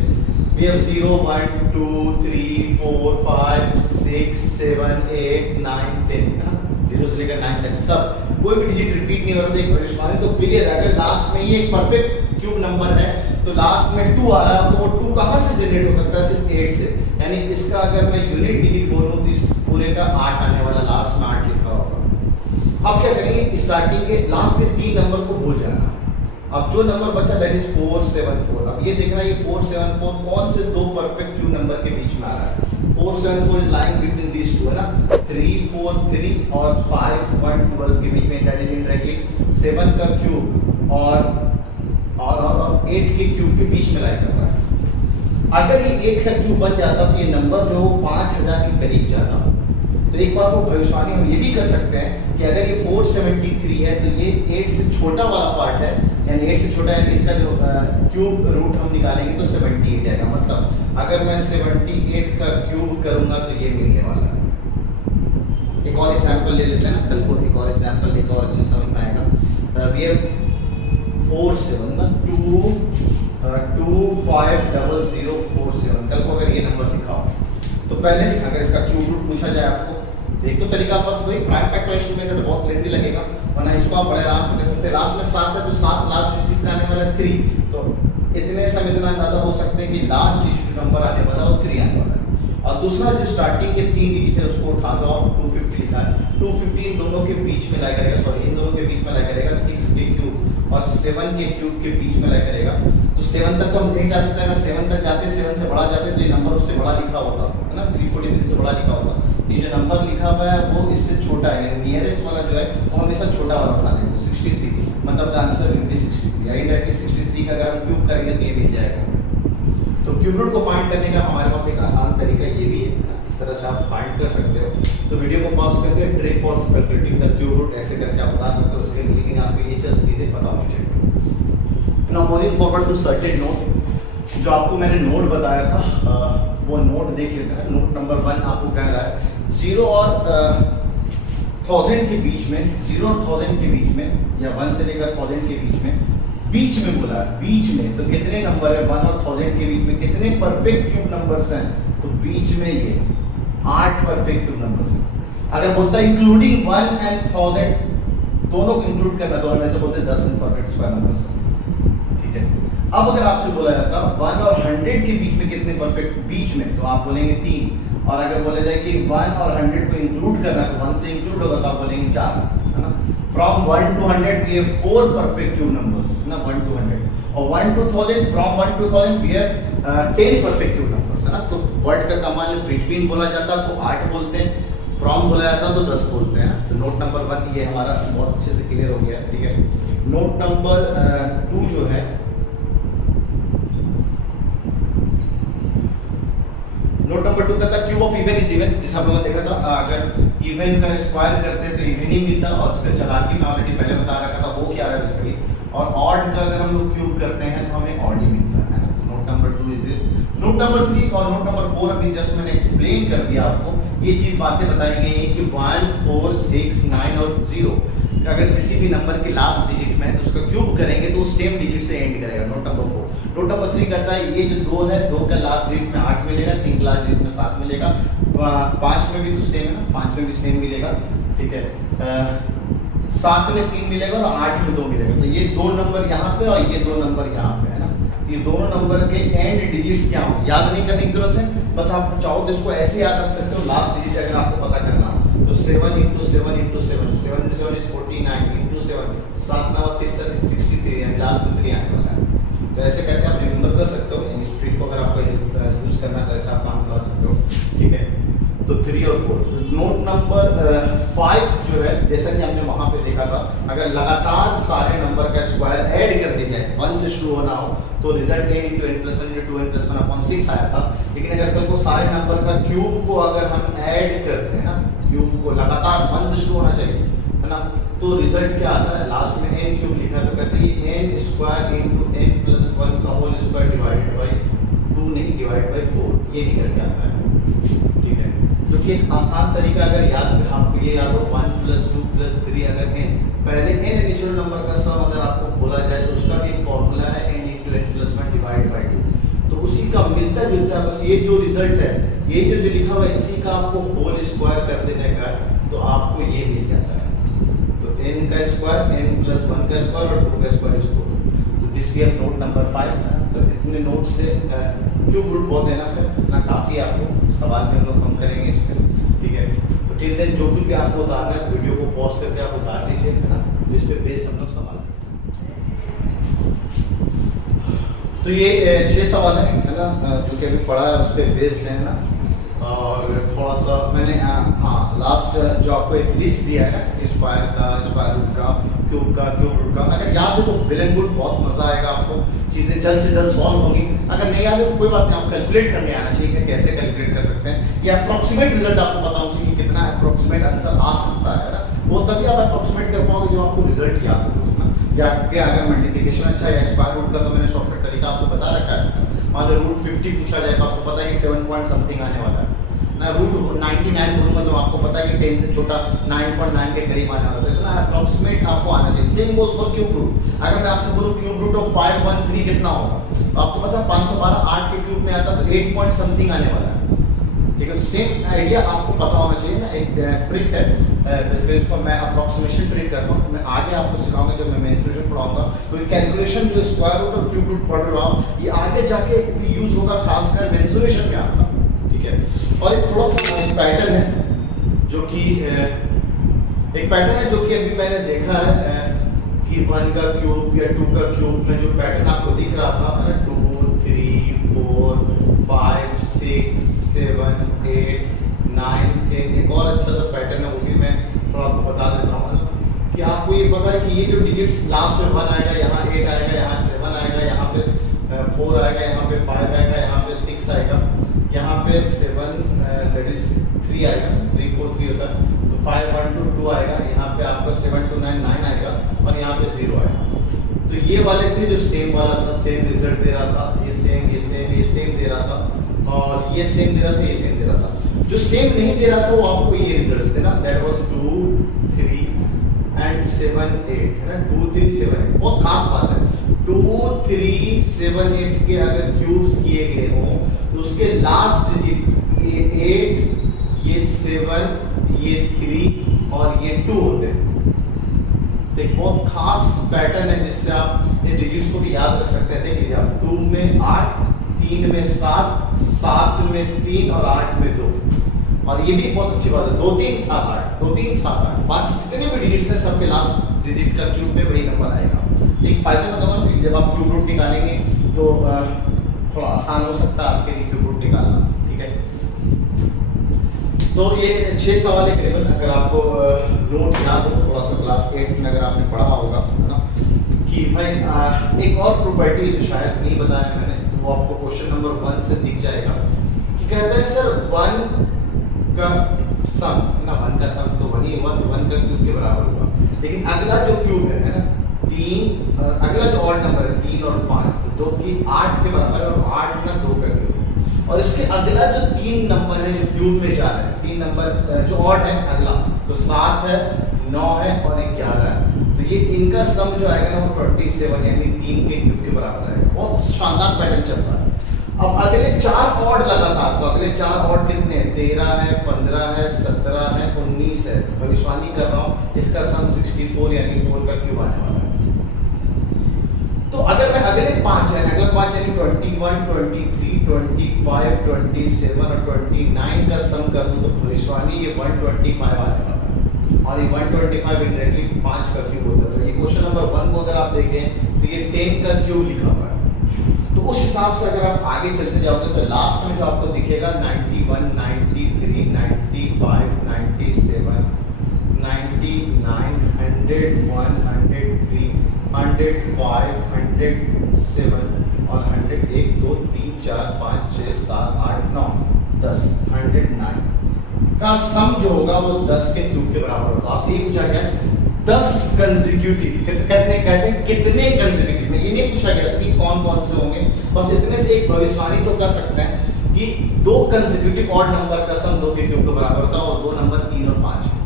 we have 0 1 2 3 4 5 6 7 8 9 10 है ना, 0 से लेकर 9 तक सब कोई भी डिजिट रिपीट नहीं हो रहा था। एक भविष्यवाणी तो क्लियर है, अगर लास्ट में ये एक परफेक्ट क्यूब नंबर है तो लास्ट में 2 आ रहा है, तो वो 2 कहां से जनरेट हो सकता है, सिर्फ 8 से। यानी इसका अगर मैं यूनिट डिजिट बोलूं तो इस पूरे का 8 आने वाला, लास्ट में 8 लिखा होगा। अब क्या करेंगे, स्टार्टिंग के लास्ट के 3 नंबर को भूल जाना। अब जो नंबर बचा दैट इज 474। अब ये देखना है ये 474 कौन से दो परफेक्ट क्यूब नंबर के बीच में आ रहा है। 474 is lying between these two है ना, 3 4 3 और 5 1 12 के बीच में, दैट इज इनडायरेक्टली 7 का क्यूब और 8 के क्यूब के बीच में लाई कर रहा है। अगर ये 8 का क्यूब बन जाता तो ये नंबर जो 5000 के करीब जाता। तो एक बार को भविष्यवाणी हम ये भी कर सकते हैं कि अगर ये 473 है तो ये 8 से छोटा वाला पार्ट है, यानी 8 से छोटा है, इसका जो क्यूब रूट हम निकालेंगे तो 78 आएगा। मतलब अगर मैं 78 का क्यूब करूंगा तो ये मिलने वाला है। एक और एग्जांपल ले लेते हैं, कल को एक और एग्जांपल एक और अच्छे समझ में आएगा। वी हैव 4 7 ना 2 2 5 0 0 4 7। कल को अगर ये नंबर लिखा हो तो पहले अगर इसका क्यूब रूट पूछा जाए आपको, एक तो तरीका बस वही प्राइम फैक्टराइजेशन मेथड, बहुत लेंथी लगेगा, वरना इसको आप बड़े आराम से कर सकते हैं। लास्ट में 7 है तो 7 लास्ट डिजिट का आने वाला है 3, तो इतने से हम इतना अंदाजा हो सकते हैं कि लास्ट डिजिट नंबर आने वाला वो 3 आने वाला है। और दूसरा जो स्टार्टिंग के 3 डिजिट है उसको उठा दो आप, 250 लिखा है, 250 इन दोनों के बीच में ला करेगा, सॉरी इन दोनों के बीच में ला करेगा 6 के क्यूब और 7 के क्यूब के बीच में ला करेगा। तो 7 तक तो हम नहीं जा सकते, अगर 7 तक जाते 7 से बड़ा जाते तो ये नंबर उससे बड़ा लिखा होता है ना, 343 से बड़ा लिखा होता। ये जो नंबर लिखा हुआ है वो इससे छोटा है, नियरेस्ट वाला जो है वो हमेशा छोटा वाला उठा लेंगे, 63, मतलब द आंसर विल बी 63। या इनडायरेक्टली 63 का अगर हम क्यूब करेंगे तो ये मिल जाएगा। तो क्यूब रूट को फाइंड करने का हमारे पास एक आसान तरीका ये भी है, इस तरह से आप फाइंड कर सकते हो। तो वीडियो को पॉज करके trick for calculating the cube root ऐसे करके आप बता सकते हो उसके, लेकिन आपको ये चीजें पता होनी चाहिए। Now moving forward to certain note, जो आपको मैंने नोट बताया था वो नोट देख लेते हैं। नोट नंबर 1 आपको कह रहा है 0 और 1000 के बीच में, 0 और 1000 के बीच में या 1 से लेकर 1000 के बीच में बोला है, बीच में। तो कितने नंबर है 1 और 1000 के बीच में, कितने परफेक्ट क्यूब नंबर्स हैं, तो बीच में ये 8 परफेक्ट क्यूब नंबर्स हैं। अगर बोलता है इंक्लूडिंग 1 एंड 1000 दोनों को इंक्लूड करना तो हम ऐसे बोलते हैं 10 परफेक्ट स्क्वायर नंबर्स। ठीक है, अब अगर आपसे बोला जाता 1 और 100 के बीच में कितने परफेक्ट बीच में, तो आप बोलेंगे 3। और अगर बोला जाए कि 1 और 100 को इंक्लूड करना है तो 1 तो इंक्लूड होगा तो आप बोलेंगे 4, है ना। From 1 to 100 we have 4 perfect cube numbers, ना 1 to 100। और 1 to 1000, from 1 to 1000 we have 10 perfect cube numbers, है ना। तो वर्ड का कमाल बिटवीन बोला जाता तो 8 बोलते हैं, फ्रॉम बोला जाता तो 10 बोलते हैं। तो नोट नंबर 1 ये हमारा बहुत अच्छे से क्लियर हो गया, ठीक है। नोट नंबर 2 जो है, नोट नंबर 2 कहता cube of even is even. जिस आप लोगों ने देखा था अगर इवन का स्क्वायर करते तो इवन ही मिलता, और उसका चालाकी मैं ऑलरेडी पहले बता रखा था वो क्या है बेसिकली। और ऑड का अगर हम लोग क्यूब करते हैं तो हमें ऑड ही मिलता है ना। Note number 2 is this. Note number 3 और नोट नंबर 4 अभी जस्ट मैंने एक्सप्लेन कर दिया आपको। ये चीज बातें बताई गई हैं कि 1 4 6 9 और 0 अगर किसी भी नंबर के लास्ट डिजिट में है तो उसका क्यूब करेंगे तो सेम डिजिट से एंड करेगा। Note number 4। नोट नंबर 3 कहता है ये जो 2 है, 2 का लास्ट डिजिट में 8 मिलेगा, 3 का लास्ट डिजिट में 7 मिलेगा, 5 में भी तो सेम है ना, 5 में भी सेम मिलेगा, ठीक है। 7 में 3 मिलेगा और 8 में 2 मिलेगा। तो ये 2 नंबर यहाँ पे और ये 2 नंबर यहाँ पे है ना, ये दोनों नंबर के एंड डिजिट्स क्या हो याद नहीं करने की जरूरत है, बस आप चाहो तो इसको ऐसे याद रख सकते हो। लास्ट डिजिट अगर आपको पता करना हो तो 7 × 7 × 7 7 × 7 is 49 × 7 7 9 63 63 यानी लास्ट में 3 आने वाला है। तो ऐसे करके आप रिमेंबर कर सकते हो, इन स्ट्रिक को अगर आपको यूज करना है तो ऐसे आप काम चला सकते हो। ठीक है, तो 3 और 4। नोट नंबर 5 जो है, जैसा कि हमने वहां पे देखा था, अगर लगातार सारे नंबर का स्क्वायर ऐड कर दिया जाए, 1 से शुरू होना हो तो result n × n + 1 × 2n + 1 upon 6 आया था। लेकिन अगर कल को सारे नंबर का क्यूब को अगर हम ऐड करते हैं ना, क्यूब को लगातार 1 से शुरू होना चाहिए है ना, तो रिजल्ट क्या आता है, लास्ट में n³ लिखा तो कहते हैं n² × n + 1 का होल स्क्वायर डिवाइडेड बाय 2 नहीं डिवाइड बाय 4, ये निकल के आता है। ठीक है, जो कि एक आसान तरीका अगर याद आपको ये याद हो 1 + 2 + 3 अगर n पहले n नेचुरल नंबर का सम अगर आपको बोला जाए तो उसका भी एक फॉर्मूला है n × n + 1 डिवाइड बाय 2, तो उसी का मिलता जुलता बस ये जो रिजल्ट है, ये जो लिखा हुआ है इसी का आपको होल स्क्वायर कर देने का, तो आपको ये मिल जाता है। तो n का स्क्वायर n + 1 का स्क्वायर और 2 का स्क्वायर इज 4। तो this we have note number 5। तो इतने नोट से क्यूब रूट बहुत एनफ है, इतना काफी आपको सवाल में हम लोग कम करेंगे इसमें। ठीक है, तो टिल देन जो भी आपको उतारना है वीडियो को पॉज करके आप उतार लीजिए है ना, जिस पे बेस हम लोग सवाल। तो ये 6 सवाल है ना, जो कि अभी पढ़ा है उस पर बेस्ड है ना। और थोड़ा सा मैंने हाँ लास्ट जो आपको एक लिस्ट दिया है ना, स्क्वायर का, स्क्वायर रूट का, क्यूब रूट का, अगर याद हो तो वेल एंड गुड, बहुत मजा आएगा आपको, चीजें जल्द से जल्द सॉल्व होंगी। अगर नहीं याद हो तो कोई बात नहीं, आप कैलकुलेट करने आना चाहिए कि कैसे कैलकुलेट कर सकते हैं, या अप्रोक्सीमेट रिजल्ट आपको पता होना चाहिए कि कितना अप्रोक्सीमेट आंसर आ सकता है ना, वो तभी आप अप्रोक्सीमेट कर पाओगे जब आपको रिजल्ट याद हो ना। या आपके अगर मल्टीप्लिकेशन अच्छा है, स्क्वायर रूट का तो मैंने शॉर्टकट तरीका आपको बता रखा है। मान लो रूट 50 पूछा जाए तो आपको पता है कि 7 पॉइंट समथिंग आने वाला है ना, रूट 99 बोलूंगा तो आपको पता है कि 10 से छोटा 9.9 के करीब आने वाला है, तो ना अप्रोक्सीमेट आपको आना चाहिए। Same goes for cube root, अगर मैं आपसे बोलूं क्यूब रूट ऑफ 513 कितना होगा, तो आपको पता है 512 8 के क्यूब में आता तो 8 पॉइंट समथिंग आने वाला है। ठीक है, तो सेम आइडिया आपको पता होना चाहिए ना। एक ट्रिक है, बेसिकली इसको मैं अप्रोक्सीमेशन ट्रिक करता हूँ, मैं आगे आपको सिखाऊंगा जब मैं मेंसुरेशन पढ़ाऊंगा। तो ये कैलकुलेशन जो स्क्वायर रूट और क्यूब रूट पढ़ रहे हो आप, ये आगे जाके भी यूज होगा, खासकर मेंसुरेशन में आपका। ठीक है, और एक थोड़ा सा पैटर्न है जो कि अभी मैंने देखा है कि 1 का क्यूब या 2 का क्यूब में जो पैटर्न आपको दिख रहा था 2 3 4 5 6 7 8 9 10, एक और अच्छा सा पैटर्न है, वो भी मैं थोड़ा आपको बता देता हूँ कि आपको ये पता है कि ये जो डिजिट्स लास्ट में 1 आएगा, यहाँ 8 आएगा, यहाँ 7 आएगा, यहाँ पे 4 आएगा, यहाँ पे 5 आएगा, यहाँ पे 6 आएगा, यहाँ पे 7 दैट इज 3 आएगा, 3 4 3 होता है, तो 5 1 2 2 आएगा, यहाँ पे आपका 7 2 9 9 आएगा, और यहाँ पे 0 आएगा। तो ये वाले थे जो सेम वाला था, सेम रिजल्ट दे रहा था, ये सेम दे रहा था, और ये सेम दे रहा था, ये सेम दे रहा था। जो सेम नहीं दे रहा था वो आपको ये रिजल्ट्स थे ना, दैट वाज 2 3 एंड 7 8 है ना, 2 3 7 8। बहुत खास बात है, 2 3 7 8 के अगर क्यूब्स किए गए हो तो उसके लास्ट डिजिट ये 8 ये 7 ये 3 और ये 2 होते हैं। तो एक बहुत खास पैटर्न है जिससे आप इन डिजिट्स को भी याद रख सकते हैं। देख लीजिए आप, 2 में 8, 3 में 7, 7 में 3 और 8 में 2। और ये भी बहुत अच्छी बात है, 2 3 7 8, 2 3 7 8, बाकी जितने भी डिजिट्स हैं सबके लास्ट डिजिट का क्यूब में वही नंबर आएगा। एक फायदा बताऊंगा ना, जब आप क्यूब रूट निकालेंगे तो थोड़ा आसान हो सकता है आपके लिए क्यूब रूट निकालना। ठीक है, तो ये 6 सवाल है केवल, अगर आपको नोट याद हो थोड़ा सा क्लास 8 में अगर आपने पढ़ा होगा है ना, कि भाई एक और प्रॉपर्टी जो शायद नहीं बताया मैंने, तो वो आपको क्वेश्चन नंबर 1 से दिख जाएगा कि कहता है सर 1 का सम ना, 1 का सम तो वही हुआ, तो 1 का क्यूब के बराबर हुआ, लेकिन अगला जो क्यूब है ना 3, अगला जो ऑड नंबर है 3 और 5, तो 2 की 8 के बराबर है, और 8 ना 2 का क्यूब, और इसके अगला जो 3 नंबर है जो क्यूब में जा रहे हैं, 3 नंबर जो ऑड है अगला, तो 7 है 9 है और 11 है, तो ये इनका सम जो आएगा ना वो 27 यानी 3 के क्यूब के बराबर है। बहुत शानदार पैटर्न चल रहा है। अब अगले 4 ऑड लगातार, तो अगले 4 ऑड कितने, 13 है, 15 है, 17 है, 19 है। तो भविष्यवाणी कर रहा हूँ इसका सम 64 यानी 4 का क्यूब आने वाला है। तो अगर मैं अगले 5 है, अगले 5 यानी 21, 23, 25, 27 और 29 का सम कर दूं तो भविष्यवाणी ये 125 आने वाला है। और ये 125 इंडायरेक्टली 5 का क्यूब होता है। तो ये क्वेश्चन नंबर 1 को अगर आप देखें तो ये 10 का क्यूब लिखा हुआ है। तो उस हिसाब से अगर आप आगे चलते जाओगे तो लास्ट में जो आपको दिखेगा 91, 93, 95, 97, 99, 100, 103, 105, 107 और 100, 1, 2, 3, 4, 5, 6, 7, 8, 9, 10, 109 का सम जो होगा वो 10 के क्यूब के बराबर होगा। आपसे ये पूछा गया 10 कंसेक्यूटिव, कहते हैं कितने कंसेक्यूटिव में, ये नहीं पूछा गया था कि कौन कौन से होंगे, बस इतने से एक भविष्यवाणी तो कर सकते हैं कि 2 कंसेक्यूटिव ऑड नंबर का सम 2 के क्यूब के बराबर होता है और 2 नंबर 3 और 5 है।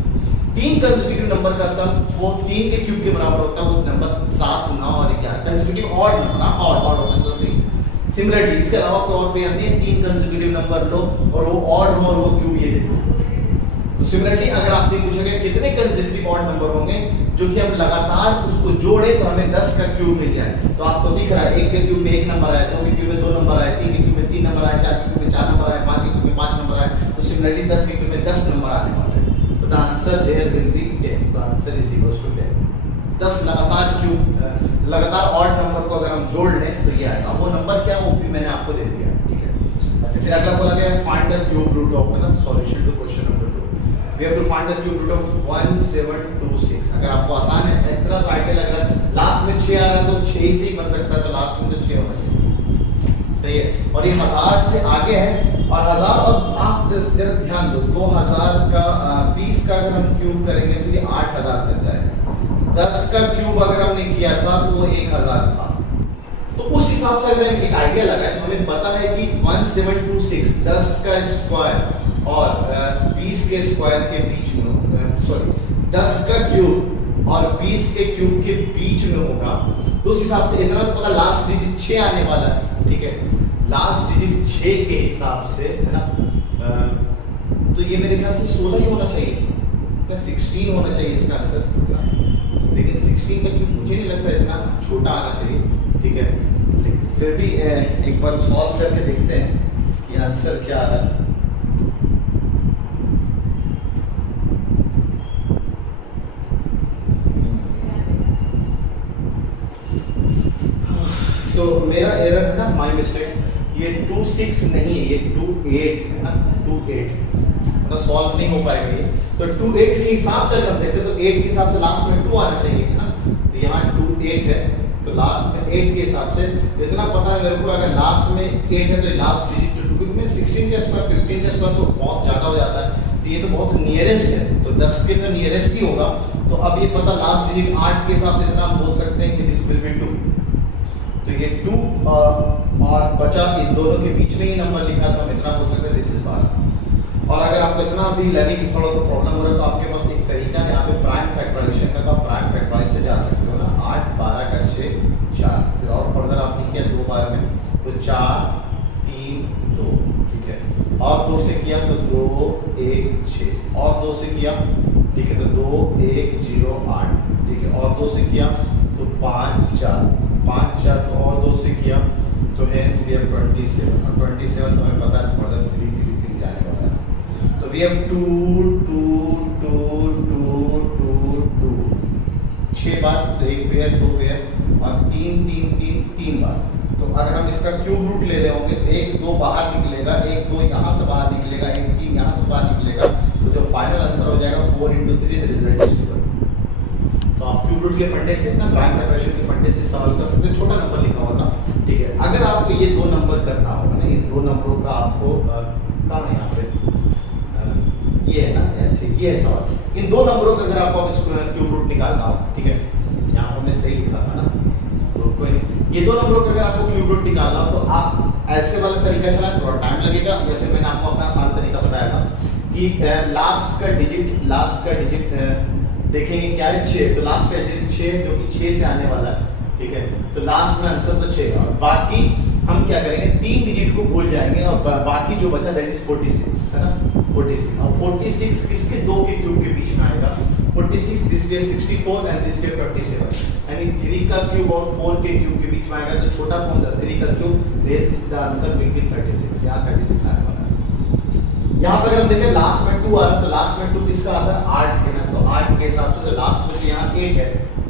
3 कंसेक्यूटिव नंबर का सम वो 3 के क्यूब के बराबर होता है, वो नंबर 7, 9 और 11 कंसेक्यूटिव ऑड नंबर, ऑड होना जरूरी। सिमिलरली इसके अलावा कोई और भी हमने 3 कंसेक्यूटिव नंबर लो और वो ऑड हो और वो क्यूब ये दे दो। तो सिमिलरली अगर आपसे पूछेगा कितने कंसेक्यूटिव ऑड नंबर होंगे जो कि हम लगातार उसको जोड़े तो हमें 10 का क्यूब मिल जाए। तो आपको दिख रहा है 1 के क्यूब में 1 नंबर आया, 2 के क्यूब में 2 नंबर आए, 3 के क्यूब में 3 नंबर आए, 4 के क्यूब में 4 नंबर आए, 5 के क्यूब में 5 नंबर आए। तो सिमिलरली 10 के क्यूब में 10 नंबर आने वाले हैं। तो the answer there will be 10। तो आंसर इज इक्वल्स टू 10। 10 लगातार क्यूब, लगातार ऑड नंबर को अगर हम जोड़ लें तो ये आएगा। वो नंबर क्या वो भी मैंने आपको दे दिया, ठीक है। अच्छा, फिर अगला बोला गया find the cube root of, है ना, solution to question number 2। We have to find the cube root of 1726। अगर आपको आसान है, इतना तो आइडिया लग रहा है, लास्ट में 6 आ रहा है तो 6 से ही बन सकता है, तो लास्ट में तो 6 होना चाहिए, सही है। और ये 1000 से आगे है, और 1000 और आप जरा ध्यान दो, 2000 का 20 का अगर हम क्यूब करेंगे तो ये 8000 तक जाएगा। 10 का क्यूब अगर हमने किया था तो वो 1000 था। तो उस हिसाब से अगर एक आइडिया लगाए तो हमें पता है कि 1726 10 का स्क्वायर और 20 के स्क्वायर के बीच में, सॉरी 10 का क्यूब और 20 के क्यूब के बीच में होगा। तो उस हिसाब से इतना तो पता लास्ट डिजिट 6 आने वाला है, ठीक है। लास्ट डिजिट 6 के हिसाब से, है ना, तो ये मेरे ख्याल से 16 ही होना चाहिए, क्या 16 होना चाहिए इसका आंसर। लेकिन 16 का क्यूब मुझे नहीं लगता इतना छोटा आना चाहिए, ठीक है। फिर भी एक बार सॉल्व करके देखते हैं कि आंसर क्या आ रहा है। तो मेरा एरर है ना, माय मिस्टेक, ये 26 नहीं है, ये 28 है ना, 28 मतलब सॉल्व नहीं हो पाएगा ये। तो 28 के हिसाब से अगर हम देखते तो 8 के हिसाब से लास्ट में 2 आना चाहिए, है ना। तो यहाँ 28 है तो लास्ट में 8 के हिसाब से इतना पता है मेरे को, अगर लास्ट में 8 है तो लास्ट डिजिट 2, क्योंकि 16 का स्क्वायर 15 का स्क्वायर तो बहुत ज्यादा हो जाता है, तो ये तो बहुत नियरेस्ट है, तो 10 के तो नियरेस्ट ही होगा। तो अब ये पता लास्ट डिजिट 8 के हिसाब से इतना हम बोल सकते हैं कि दिस विल बी 2। तो ये 2 और बचा इन दोनों के बीच में ही नंबर लिखा, तो हम इतना बोल सकते हैं दिस इज 12। और अगर आपको इतना भी लर्निंग की थोड़ा सा प्रॉब्लम हो रहा है तो आपके पास एक तरीका है यहाँ पे प्राइम फैक्टराइजेशन का, तो आप प्राइम फैक्टराइज से जा सकते हो ना। 8 12 का 6 4, फिर और फर्दर आपने किया 2 बार में तो 4 3 2, ठीक है। और 2 से किया तो 2 1 6, और 2 से किया, ठीक है, तो 2 1 0 8, ठीक है। और 2 से किया तो 5 4 5 4, तो और 2 से किया तो हेंस वी हैव 27, और 27 तो हमें पता है फर्दर 3 3 3 जाने वाला है। तो वी हैव 2 2 2 2 2 2 6 बार, तो 1 पेयर 2 पेयर और 3 3 3 3 बार। तो अगर हम इसका क्यूब रूट ले रहे होंगे तो 1 2 बाहर निकलेगा, 1 2 यहाँ से बाहर निकलेगा, 1 3 यहाँ से बाहर निकलेगा, तो जो फाइनल आंसर हो जाएगा 4 × 3 द रिजल्ट इज 12। तो आप क्यूब रूट के फंडे से ना प्राइम फैक्टराइजेशन के फंडे से सॉल्व कर सकते हैं, छोटा नंबर लिखा होता, ठीक है। अगर आपको ये 2 नंबर करना होगा ना, इन 2 नंबरों का आपको कहाँ है यहाँ पे, ये है ना, अच्छा ये है सवाल। इन 2 नंबरों का अगर आपको क्यूब रूट निकालना हो, ठीक है, यहाँ हमने सही लिखा था ना, तो कोई ये 2 नंबरों का अगर आपको क्यूब रूट निकालना हो तो आप ऐसे वाला तरीका चलाएं, थोड़ा टाइम लगेगा, या फिर मैंने आपको अपना आसान तरीका बताया था कि लास्ट का डिजिट देखेंगे क्या है 6, तो लास्ट का डिजिट 6 जो कि 6 से आने वाला है, ठीक है। तो लास्ट में आंसर तो 6 और बाकी हम क्या करेंगे, 3 डिजिट को भूल जाएंगे और बाकी जो बचा दैट इज 46 है ना, 46। अब 46 किसके 2 के क्यूब के बीच में आएगा, 46 this way 64 and this way 47, यानी 3 का क्यूब और 4 के क्यूब के बीच में आएगा, तो छोटा कौन सा 3 का cube, there the answer will be 36। यहाँ 36 आने वाला है। यहाँ पे अगर हम देखें लास्ट में 2 आ रहा है, तो लास्ट में 2 किसका आता है, 8 के ना, तो 8 के हिसाब से तो लास्ट में यहाँ 8 है,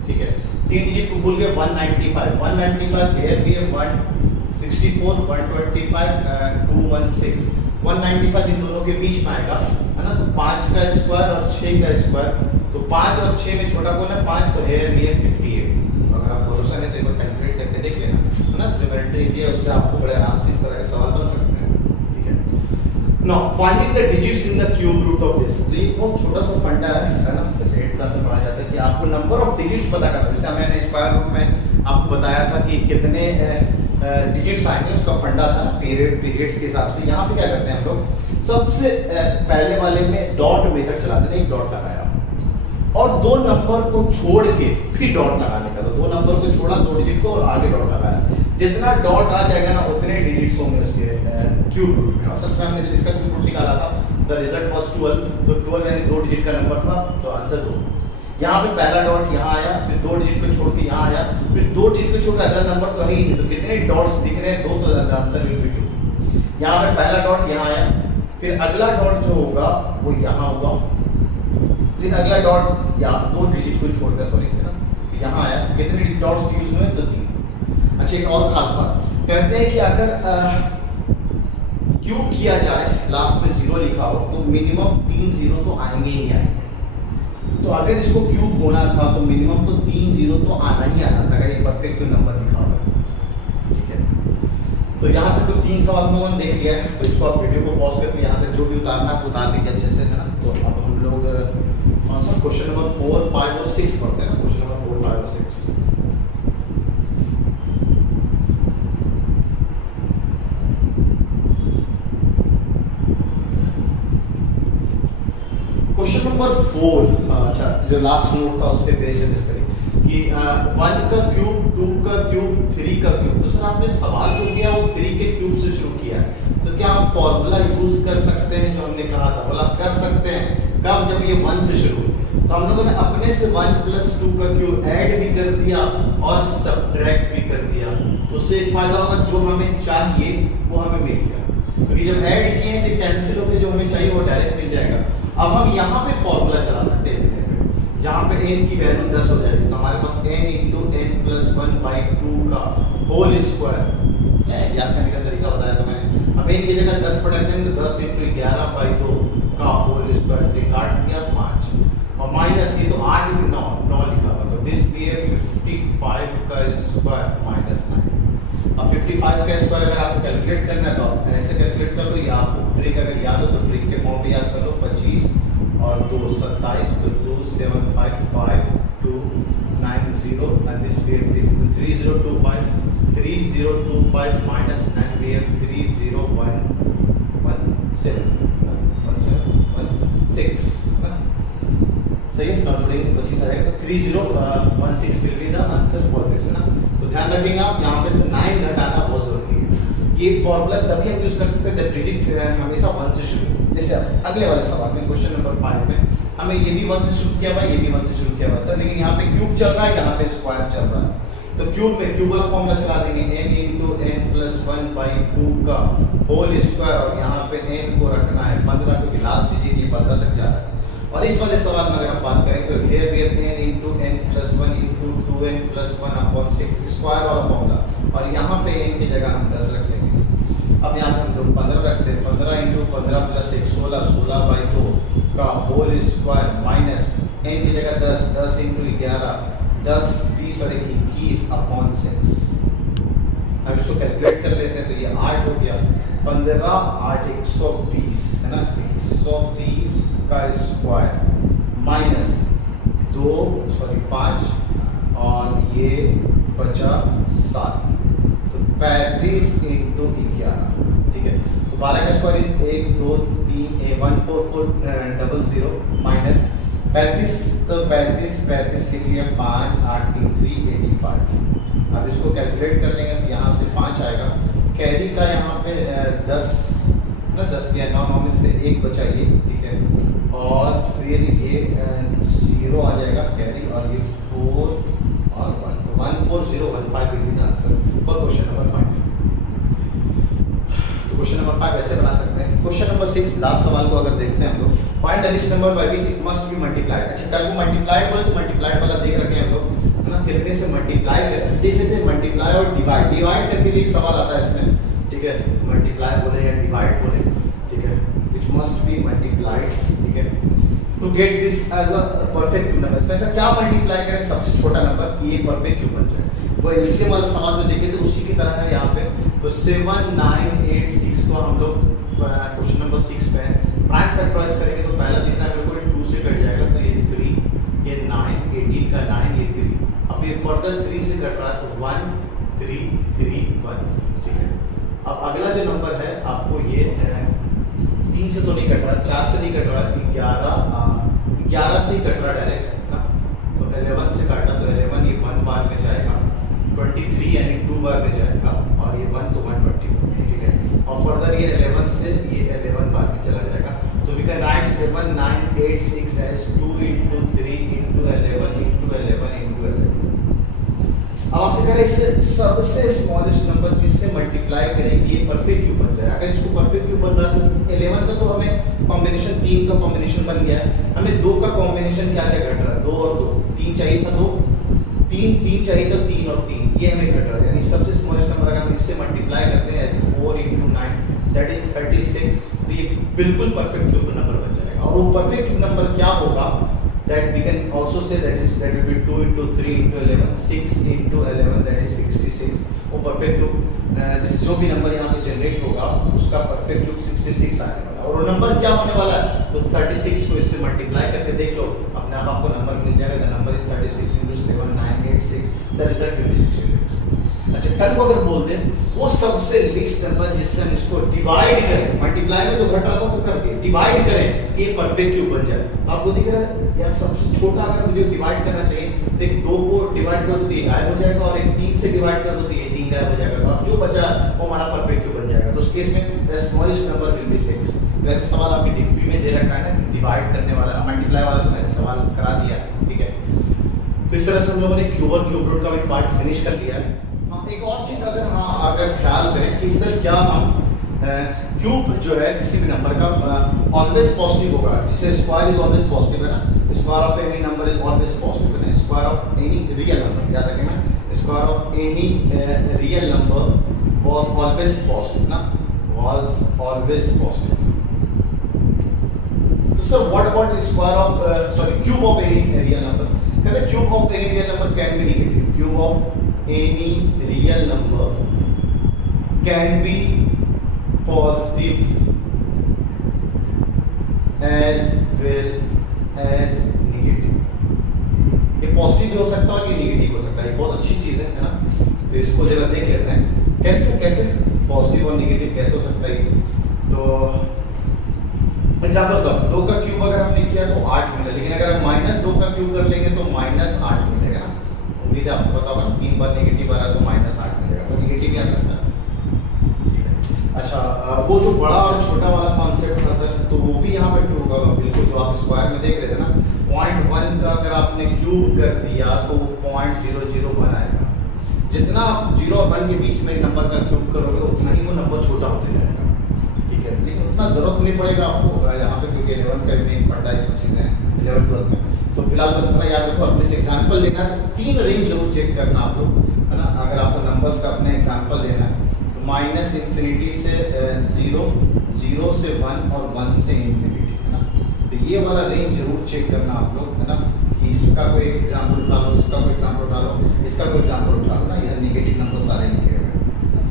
ठीक है। 3 डिजिट को भूल गए, 195 here we have 164 125 216 195 इन दोनों के बीच में आएगा, है ना, तो 5 का स्क्वायर और 6 का स्क्वायर, तो 5 और 6 में छोटा कौन है, 5, तो here we have 58। तो अगर आप भरोसा नहीं तो एक बार कैलकुलेट करके देख लेना, है ना, जो मैंने ट्रिक दिया उससे आपको बड़े आराम से इस तरह के सवाल बन सकते हैं, ठीक है। Now finding the digits in the cube root of this, तो ये बहुत छोटा सा फंडा है ना, जैसे 8th क्लास में पढ़ाया जाता है कि आपको नंबर ऑफ डिजिट्स पता करना है। जैसे मैंने स्क्वायर रूट में आपको बताया था कि कितने डिजिट्स आएंगे, उसका फंडा था ना पीरियड्स के हिसाब से। यहाँ पे क्या करते हैं हम लोग, सबसे पहले वाले में डॉट मेथड चलाते हैं, एक डॉट लगाया और 2 नंबर को छोड़ के फिर डॉट लगाने का, तो 2 नंबर को छोड़ा 2 डिजिट को और आगे डॉट लगाया, जितना डॉट आ जाएगा ना उतने डिजिट्स होंगे उसके क्यूब रूट में। और सबसे पहले हमने इसका क्यूब रूट निकाला था, द रिजल्ट वाज 12, तो 12 यानी 2 डिजिट का नंबर था, तो आंसर 2। यहाँ पे पहला डॉट यहाँ आया, फिर 2 डिजिट को छोड़ के यहाँ आया, फिर 2 डिजिट को छोड़ के अगला नंबर तो है ही नहीं, तो कितने डॉट्स दिख रहे हैं, 2, तो आंसर विल बी 2। यहाँ पे पहला डॉट यहाँ आया, फिर अगला डॉट जो होगा वो यहाँ होगा, फिर अगला डॉट यहाँ 2 डिजिट को छोड़कर सॉरी है ना, तो यहाँ आया, कितने डॉट्स यूज हुए, तो 3। अच्छा एक और खास बात कहते हैं कि अगर क्यूब किया जाए, लास्ट में 0 लिखा हो, तो मिनिमम 3 0 तो आएंगे ही आएंगे। तो अगर इसको क्यूब होना था तो मिनिमम तो 3 0 तो आना ही आना था, अगर ये परफेक्ट नंबर लिखा होगा, ठीक है। तो यहाँ तक तो 3 सवाल में देख लिया है, तो इसको आप वीडियो को पॉज करके यहाँ तक जो भी उतारना है उतार लीजिए अच्छे से, है ना। तो अब हम लोग कौन सा क्वेश्चन नंबर 4, 5 और 6 पढ़ते हैं, क्वेश्चन नंबर 4, 5 और 6। क्वेश्चन नंबर 4, अच्छा जो लास्ट नोट था उस पे बेस्ड इस तरह कि 1 का क्यूब, 2 का क्यूब, 3 का क्यूब। तो सर आपने सवाल जो दिया वो 3 के क्यूब से शुरू किया है, तो क्या आप फॉर्मूला यूज कर सकते हैं जो हमने कहा था, बोला कर सकते हैं, कब, जब ये 1 से शुरू। तो हम लोगों ने अपने से 1 + 2 का क्यूब ऐड भी कर दिया और सब्ट्रैक्ट भी कर दिया, उससे एक फायदा होगा, जो हमें चाहिए वो हमें मिल गया, क्योंकि जब ऐड किए तो कैंसिल होकर जो हमें चाहिए वो डायरेक्ट मिल जाएगा। अब हम यहाँ पे फॉर्मूला चला सकते हैं, जहाँ पे n की वैल्यू 10 हो जाएगी, तो हमारे पास n × n + 1/2 का होल स्क्वायर, याद करने का तरीका बताया था मैंने। अब n की जगह 10 पढ़ लेते हैं, तो 10 × 11/2 का होल स्क्वायर, तो काट दिया 5 और माइनस ये तो 8 × 9 लिखा हुआ, तो दिस भी है 55 का स्क्वायर -9। अब 55 का स्क्वायर अगर आपको कैलकुलेट करना है तो आप ऐसे कैलकुलेट कर लो, या आपको ट्रिक अगर याद हो तो ट्रिक के फॉर्म पे याद कर लो, 25 और 2 27, तो 2 7 5 5 2 9 0 and this we have 3025 3025 minus 9 we have 30117 1716 सही है ना, जोड़ेंगे तो 25 आ जाएगा, तो 3016 will be the answer for this, है ना। तो ध्यान रखेंगे आप यहाँ पे से 9 घटाना बहुत जरूरी है। ये फॉर्मूला तभी हम यूज कर सकते हैं जब डिजिट हमेशा 1 से शुरू, जैसे अगले वाले सवाल में क्वेश्चन नंबर 5 में हमें ये भी 1 से शुरू किया हुआ, ये भी 1 से शुरू किया हुआ सर, लेकिन यहाँ पे क्यूब चल रहा है, यहाँ पे स्क्वायर चल रहा है, तो क्यूब में क्यूब वाला फॉर्मूला चला देंगे, n × n + 1/2 का होल स्क्वायर, और यहाँ पे n को रखना है 15, क्योंकि लास्ट डिजिट ये 15 तक जा रहा है। और इस वाले सवाल में अगर हम बात करें तो here we have n × n + 1 × 2n + 1/6 square वाला फॉर्मूला, और यहाँ पे n की जगह हम 10 रख लेंगे। अब यहाँ पे हम लोग 15 रखते हैं, 15 × 15 + 1 16 16/2 का होल स्क्वायर माइनस n की जगह 10 10 × 11 10 20 और 21/6। अब इसको कैलकुलेट कर लेते हैं, तो ये 8 हो गया, 15 8 120 है ना, 120 का स्क्वायर माइनस 5 और ये बचा 7, तो 35 × 11, ठीक है। तो 12 का स्क्वायर इज 1 2 3 14400 माइनस 35, तो 35 लिख लिया, 5 8 3 3 85। अब इसको कैलकुलेट कर लेंगे तो यहाँ से 5 आएगा, कैरी का यहाँ पे 10 ना 10 दिया, 9 में से 1 बचा ये, ठीक है, और फिर ये 0 आ जाएगा कैरी, और ये 4 और 1, तो 14015 will be the answer for question number 5। तो क्वेश्चन नंबर 5 ऐसे बना सकते हैं। क्वेश्चन नंबर 6 लास्ट सवाल को अगर देखते हैं हम लोग, find the list number by which it must be multiplied. अच्छा, कल को मल्टीप्लाइड बोले तो मल्टीप्लाइड वाला देख रखे हैं हम लोग, है ना, कितने से मल्टीप्लाई करें, देख लेते हैं मल्टीप्लाई और डिवाइड। डिवाइड करके भी एक सवाल आता है इसमें, ठीक है, मल्टीप्लाई बोले या डिवाइड बोले, ठीक है, इट मस्ट बी मल्टीप्लाइड, ठीक है, to get this as a perfect cube number. ऐसा क्या मल्टीप्लाई करें सबसे छोटा नंबर कि ये परफेक्ट क्यूब बन जाए। वो एलसीएम वाला सवाल जो देखे थे उसी की तरह है यहाँ पे। तो 798 को हम लोग क्वेश्चन नंबर 6 पे प्राइम फैक्टराइज करेंगे तो पहला दिख रहा है मेरे को 2 से कट जाएगा, तो ये 3, ये 9, 18 का 9, ये 3, अब ये फर्दर 3 से कट रहा है तो 1 3 3 1, ठीक है। अब अगला जो नंबर है आपको ये 3 से तो नहीं कट रहा, 4 से नहीं कट रहा, 11 से ही कट रहा डायरेक्ट ना, तो 11 से काटा तो 11 ये 1 बार में जाएगा, 23 यानी 2 बार में जाएगा, और ये 1 तो 124, ठीक है, और फर्दर ये 11 से ये 11 बार में चला जाएगा। तो we can write 7986 as 2 into 3 into 11 into 11 into 11। अब आपसे कह रहे हैं इससे सबसे स्मॉलेस्ट नंबर किससे मल्टीप्लाई करें कि ये परफेक्ट क्यूब बन जाए। अगर इसको परफेक्ट क्यूब बन रहा है तो 11 का तो हमें कॉम्बिनेशन 3 का कॉम्बिनेशन बन गया है, हमें 2 का कॉम्बिनेशन क्या क्या घट रहा है, 2 और 2, 3 चाहिए था 2, 3 चाहिए था 3 और 3, ये हमें घट रहा है, यानी सबसे स्मॉलेस्ट नंबर अगर हम इससे मल्टीप्लाई करते हैं 4 into 9 दैट इज 36, तो ये बिल्कुल परफेक्ट क्यूब नंबर बन जाएगा। और वो परफेक्ट क्यूब नंबर क्या होगा, that we can also say that will be 2 into 3 into 11, 6 into 11, that is 66। वो परफेक्ट क्यूब जो भी नंबर यहाँ पे जनरेट होगा उसका परफेक्ट क्यूब 66 आने वाला है, और वो नंबर क्या होने वाला है, तो 36 को इससे मल्टीप्लाई करके देख लो, अपने आप आपको नंबर मिल जाएगा। The number is 36 into 7986, the result will be 66। अच्छा, कल को अगर बोल दें वो सबसे लीस्ट नंबर जिससे हम इसको डिवाइड करें, मल्टीप्लाई में तो घट रहा था तो कर दिए, डिवाइड करें कि ये परफेक्ट क्यूब बन जाए। आपको दिख रहा है यार सबसे छोटा अगर मुझे डिवाइड करना चाहिए तो एक 2 को डिवाइड कर दो तो ये गायब हो जाएगा, और एक 3 से डिवाइड कर दो तो ये 3 गायब हो जाएगा, तो अब जो बचा वो हमारा परफेक्ट क्यूब बन जाएगा। तो उस केस में the smallest number will be 6। वैसे सवाल आपकी डीपी में दे रखा है ना, डिवाइड करने वाला, मल्टीप्लाई वाला तो मैंने सवाल करा दिया, ठीक है। तो इस तरह से हम लोगों ने क्यूब और क्यूब रूट का भी पार्ट फिनिश कर लिया है। एक और चीज अगर ख्याल करें कि सर क्या हम क्यूब जो है किसी भी नंबर का ऑलवेज पॉजिटिव होगा, जिससे स्क्वायर इज ऑलवेज पॉजिटिव है ना, square of any number is always positive है ना, square of any real number, याद रखें ना, square of any real number was always positive ना, वाज ऑलवेज पॉजिटिव। तो sir what about square of cube of any real number, कहते हैं cube of any real number can be negative, cube of any real number can be positive as well as negative। ये positive भी हो सकता है और ये negative हो सकता है, ये बहुत अच्छी चीज है ना। तो इसको जरा देख लेते हैं कैसे पॉजिटिव और नेगेटिव कैसे हो सकता है। तो एग्जाम्पल दो, 2 का क्यूब अगर हमने किया तो 8 मिला, लेकिन अगर हम -2 का क्यूब कर लेंगे तो -8 मिलेगा ना। उम्मीद है आपको पता होगा, 3 बार नेगेटिव आ रहा है तो -8 मिलेगा, तो नेगेटिव ही आ सकता है, ठीक है। अच्छा, वो जो बड़ा और छोटा वाला कॉन्सेप्ट था सर, तो वो भी यहाँ पे ट्रू होगा बिल्कुल। तो आप स्क्वायर में देख रहे थे ना, 0.1 का अगर आपने क्यूब कर दिया तो 0.001 आएगा। जितना आप 0 और 1 के बीच में नंबर का क्यूब करोगे उतना ही वो नंबर छोटा होते जाएगा, ठीक है। लेकिन उतना जरूरत नहीं पड़ेगा आपको यहाँ पे, क्योंकि 11 का भी फंडा ये सब चीज़ें हैं 11-12 में। तो फिलहाल बस इतना याद रखो, अपने से एग्जाम्पल लेना है तो 3 रेंज जरूर चेक करना आप लोग, है ना। अगर आपको नंबर्स का अपने एग्जाम्पल लेना है तो -∞ से 0, 0 से 1 और 1 से इन्फिनिटी, है ना। तो ये वाला रेंज जरूर चेक करना आप लोग, है ना, कि इसका कोई एग्जाम्पल उठा लो, इसका कोई एग्जाम्पल उठा लो, इसका कोई एग्जाम्पल उठा लो ना। इधर नेगेटिव नंबर सारे लिखे हुए हैं,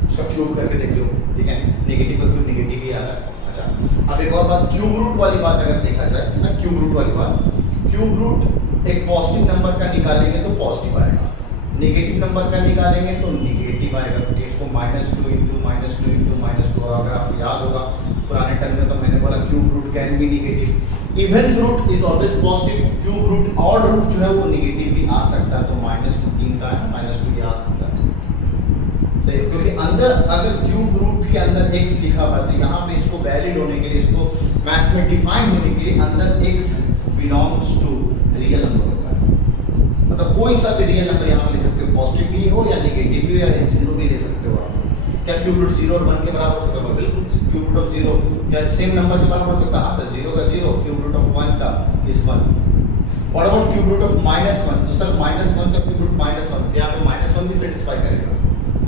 उसका क्यूब करके देख लो, ठीक है। नेगेटिव का क्यूब नेगेटिव ही आ रहा है। अच्छा, अब एक और बात, क्यूब रूट वाली बात अगर देखा जाए ना, क्यूब रूट वाली बात, क्यूब रूट एक पॉजिटिव नंबर का निकालेंगे तो पॉजिटिव आएगा, नेगेटिव नंबर का निकालेंगे तो नेगेटिव आएगा, क्योंकि इसको -2 into -2 और अगर आपको याद होगा पुराने टर्म में तो मैंने बोला cube root can be negative, even root is always positive, cube root odd root जो है वो नेगेटिव भी आ सकता है। तो -2 3 का है, -2 भी आ सकता है, सही, क्योंकि अंदर अगर क्यूब रूट के अंदर x लिखा हुआ है तो यहाँ पे इसको वैलिड होने के लिए, इसको मैथ्स में डिफाइन होने के लिए अंदर x belongs to real number होता है। मतलब कोई सा भी रियल नंबर यहाँ पे ले सकते हो, पॉजिटिव भी हो या नेगेटिव भी हो या जीरो भी ले सकते हो आप। क्या क्यूब रूट 0 और 1 के बराबर हो सकता है? बिल्कुल। क्यूब रूट ऑफ 0 क्या सेम नंबर के बराबर हो सकता है? हाँ सर, 0 का 0, क्यूब रूट ऑफ 1 का इस 1। और अबाउट क्यूब रूट ऑफ -1, तो सर -1 का क्यूब रूट -1, यहाँ पे -1 भी सेटिस्फाई करेगा।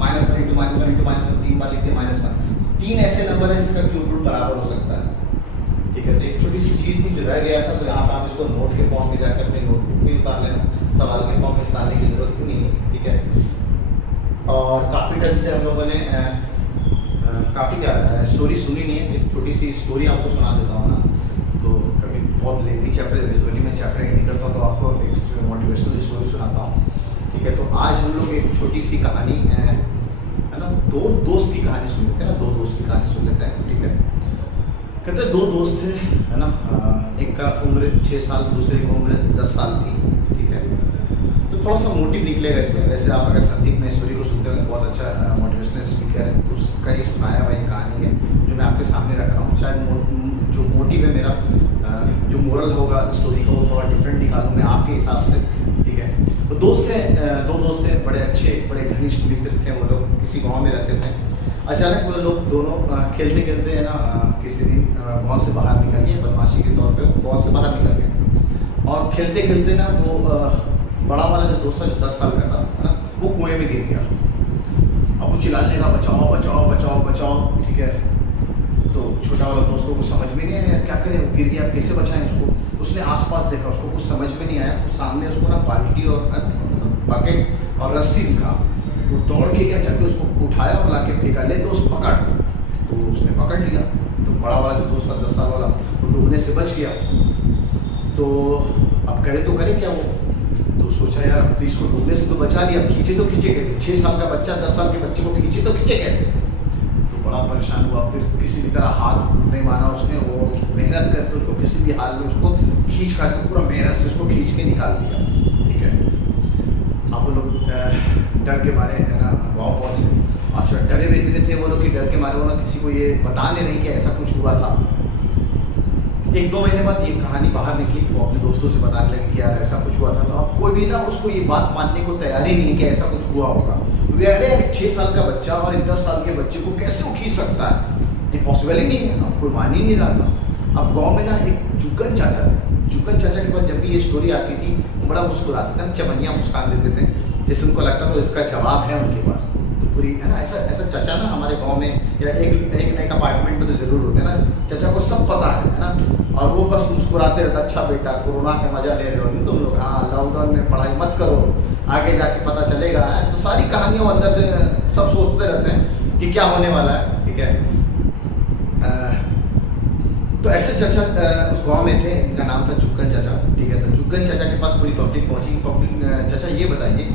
-1 इंटू -1 इंटू -1 3 बार लिख दिया -1। 3 ऐसे नंबर है जिसका क्यूब रूट बराबर हो सकता है। ठीक है, तो एक छोटी सी चीज थी जो रह गया था, तो यहाँ पे आप इसको नोट के फॉर्म में जाकर अपने नोटबुक में उतार लेना, सवाल के फॉर्म में उतारने की जरूरत ही नहीं है। ठीक है, और काफी टाइम से हम लोगों ने काफी स्टोरी सुनी नहीं है। एक छोटी सी स्टोरी आपको सुना देता हूँ ना, तो कभी बहुत लेंथी चैप्टर यूजुअली मैं चैप्टर नहीं करता हूँ, तो आपको एक मोटिवेशनल स्टोरी सुनाता हूँ। ठीक है, तो आज हम लोग एक छोटी सी कहानी है ना, दो दोस्त की कहानी सुन लेते हैं ना, दो दोस्त की कहानी सुन लेते हैं। ठीक है, कहते दो दोस्त थे, है ना, एक का उम्र 6 साल, दूसरे की उम्र 10 साल थी। ठीक है, तो थोड़ा सा मोटिव निकलेगा इसमें। वैसे आप अगर संदीप में स्टोरी को सुनते हो, बहुत अच्छा मोटिवेशनल स्पीकर है, तो उसका ही सुनाया हुआ एक कहानी है जो मैं आपके सामने रख रहा हूँ। शायद जो मोटिव है मेरा, जो मोरल होगा स्टोरी का, वो थोड़ा डिफरेंट निकालूँ मैं आपके हिसाब से। ठीक है, तो दोस्त थे, दो दोस्त थे, बड़े अच्छे, बड़े घनिष्ठ मित्र थे वो लोग, किसी गाँव में रहते थे। अचानक वो लोग दोनों खेलते खेलते है ना, किसी दिन गाँव से बाहर निकल गए, बदमाशी के तौर पे गाँव से बाहर निकल गए, और खेलते खेलते ना वो बड़ा वाला जो दोस्त है, जो 10 साल का था, है ना, वो कुएं में गिर गया। अब वो चिल्लाने लगा, बचाओ बचाओ बचाओ बचाओ। ठीक है, तो छोटा वाला दोस्त को कुछ समझ में नहीं आया, क्या करें, वो गिर गया, कैसे बचाएं उसको। उसने आसपास देखा, उसको कुछ समझ में नहीं आया, तो सामने उसको ना बाल्टी और बकेट और रस्सी दिखा, तो दौड़ के गया, जाके उसको उठाया और लाके फेंका, ले दोस्त पकड़। तो उसने पकड़ लिया, तो बड़ा वाला जो दोस्त था 10 साल वाला, वो डूबने से बच गया। तो अब करे तो करे क्या वो, तो सोचा यार अब तो इसको डूबने से तो बचा लिया, अब खींचे तो खींचे कैसे, 6 साल का बच्चा 10 साल के बच्चे को खींचे तो खींचे कैसे। तो बड़ा परेशान हुआ, फिर किसी भी तरह हाथ नहीं माना उसने, वो मेहनत करके उसको किसी भी हाल में उसको खींच खा के, पूरा मेहनत से उसको खींच के निकाल दिया। ठीक है, अब वो लोग डर के मारे, है ना, गाँव पहुँचे। अच्छा, डरे हुए इतने थे वो लोग कि डर के मारे वो लोग किसी को ये बताने नहीं कि ऐसा कुछ हुआ था। 1-2 महीने बाद ये कहानी बाहर निकली, वो अपने दोस्तों से बताने लगे कि यार ऐसा कुछ हुआ था। तो अब कोई भी ना उसको ये बात मानने को तैयार ही नहीं है कि ऐसा कुछ हुआ होगा। क्योंकि अरे 6 साल का बच्चा और 10 साल के बच्चे को कैसे वो खींच सकता है, ये पॉसिबल ही नहीं है। अब कोई मान ही नहीं रहा था। अब गाँव में ना एक जुगन चाचा थे, जुगन चाचा के पास जब भी ये स्टोरी आती थी, वो बड़ा मुस्कुराते थे, चमनिया मुस्कान देते थे, जैसे उनको लगता था तो इसका जवाब है उनके पास। तो पूरी, है ना, ऐसा चाचा ना हमारे गांव में या एक अपार्टमेंट में तो जरूर होते हैं ना, चाचा को सब पता है ना, और वो बस मुस्कुराते रहता, अच्छा बेटा कोरोना का मजा ले रहे हो तुम लोग, हाँ लॉकडाउन में पढ़ाई मत करो, आगे जाके पता चलेगा। तो सारी कहानियों अंदर से सब सोचते रहते हैं कि क्या होने वाला है। ठीक है, तो ऐसे चाचा उस गांव में थे, इनका नाम था जुगन चाचा। ठीक है, तो जुगन चाचा के पास पूरी पब्लिक पहुंची। पब्लिक, चाचा ये बताइए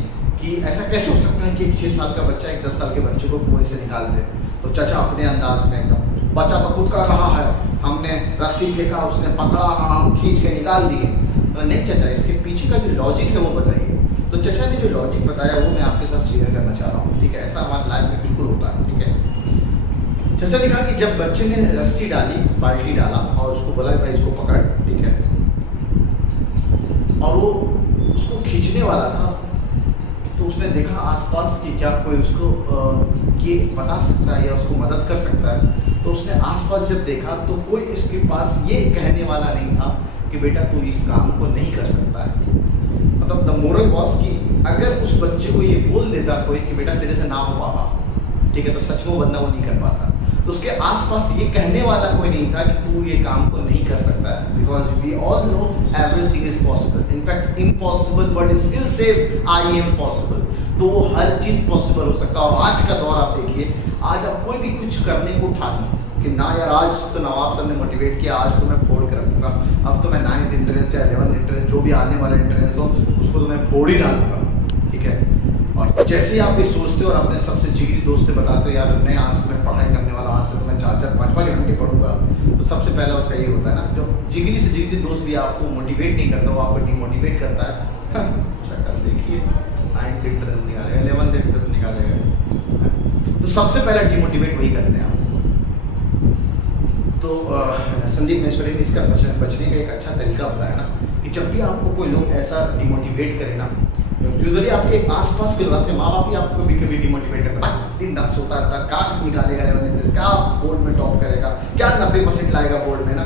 कि ऐसा कैसे हो सकता है कि 6 साल का बच्चा एक 10 साल के बच्चे को कुएं से निकाल दे। तो चाचा अपने अंदाज में एकदम, बच्चा तो खुद कर रहा है, हमने रस्सी फेंका, उसने पकड़ा, हम खींच के निकाल दिए। तो नहीं चाचा, इसके पीछे का जो लॉजिक है वो बताइए। तो चाचा ने जो लॉजिक बताया वो मैं आपके साथ शेयर करना चाह रहा हूँ। ठीक है, ऐसा हमारे लाइफ में बिल्कुल होता है। ठीक है, चाचा ने कहा कि जब बच्चे ने रस्सी डाली, बाल्टी डाला और उसको बोला भाई इसको पकड़, ठीक है, और वो उसको खींचने वाला था, तो उसने देखा आसपास कि क्या कोई उसको ये बता सकता है या उसको मदद कर सकता है। तो उसने आसपास जब देखा तो कोई इसके पास ये कहने वाला नहीं था कि बेटा तू इस काम को नहीं कर सकता है। मतलब द मोरल वॉज कि अगर उस बच्चे को ये बोल देता कोई कि बेटा तेरे से ना हो पापा, ठीक है, तो सच में बंदा वो नहीं कर पाता। तो उसके आसपास ये कहने वाला कोई नहीं था कि तू ये काम को नहीं कर सकता है, because we all know everything is possible, in fact impossible but still says I am possible. तो वो हर चीज पॉसिबल हो सकता है। और आज का दौर आप देखिए, आज आप कोई भी कुछ करने को उठा लो कि ना यार आज तो नवाब सर ने मोटिवेट किया, आज तो मैं फोड़ कर रखूंगा, अब तो मैं 9th एंट्रेंस चाहे 11th एंट्रेंस जो भी आने वाला एंट्रेंस हो उसको तो मैं फोड़ ही डालूंगा। ठीक है, और जैसे ही आप ये सोचते हो और अपने सबसे जिगरी दोस्त से बताते हो यार नहीं आज से मैं पढ़ाई करने वाला, आज से तो मैं 4-4, 5-5 घंटे पढ़ूंगा, तो सबसे पहला उसका ये होता है ना, जो जिगरी से जिगरी दोस्त भी आपको मोटिवेट नहीं करता, वो आपको डिमोटिवेट करता है। शक्ल देखिए, 9th एंट्रेंस निकालेगा, 11th एंट्रेंस निकालेगा, तो सबसे पहला डिमोटिवेट वही करते हैं आप। तो संदीप महेश्वरी ने इसका बचने का एक अच्छा तरीका बताया ना कि जब भी आपको कोई लोग ऐसा डिमोटिवेट करे ना, यूजुअली आपके आसपास के लोग, आपके माँ बाप ही आपको कभी कभी डिमोटिवेट करता है, दिन रात सोता रहता, क्या निकालेगा 11 क्या बोर्ड में टॉप करेगा, क्या 90% लाएगा बोर्ड में ना।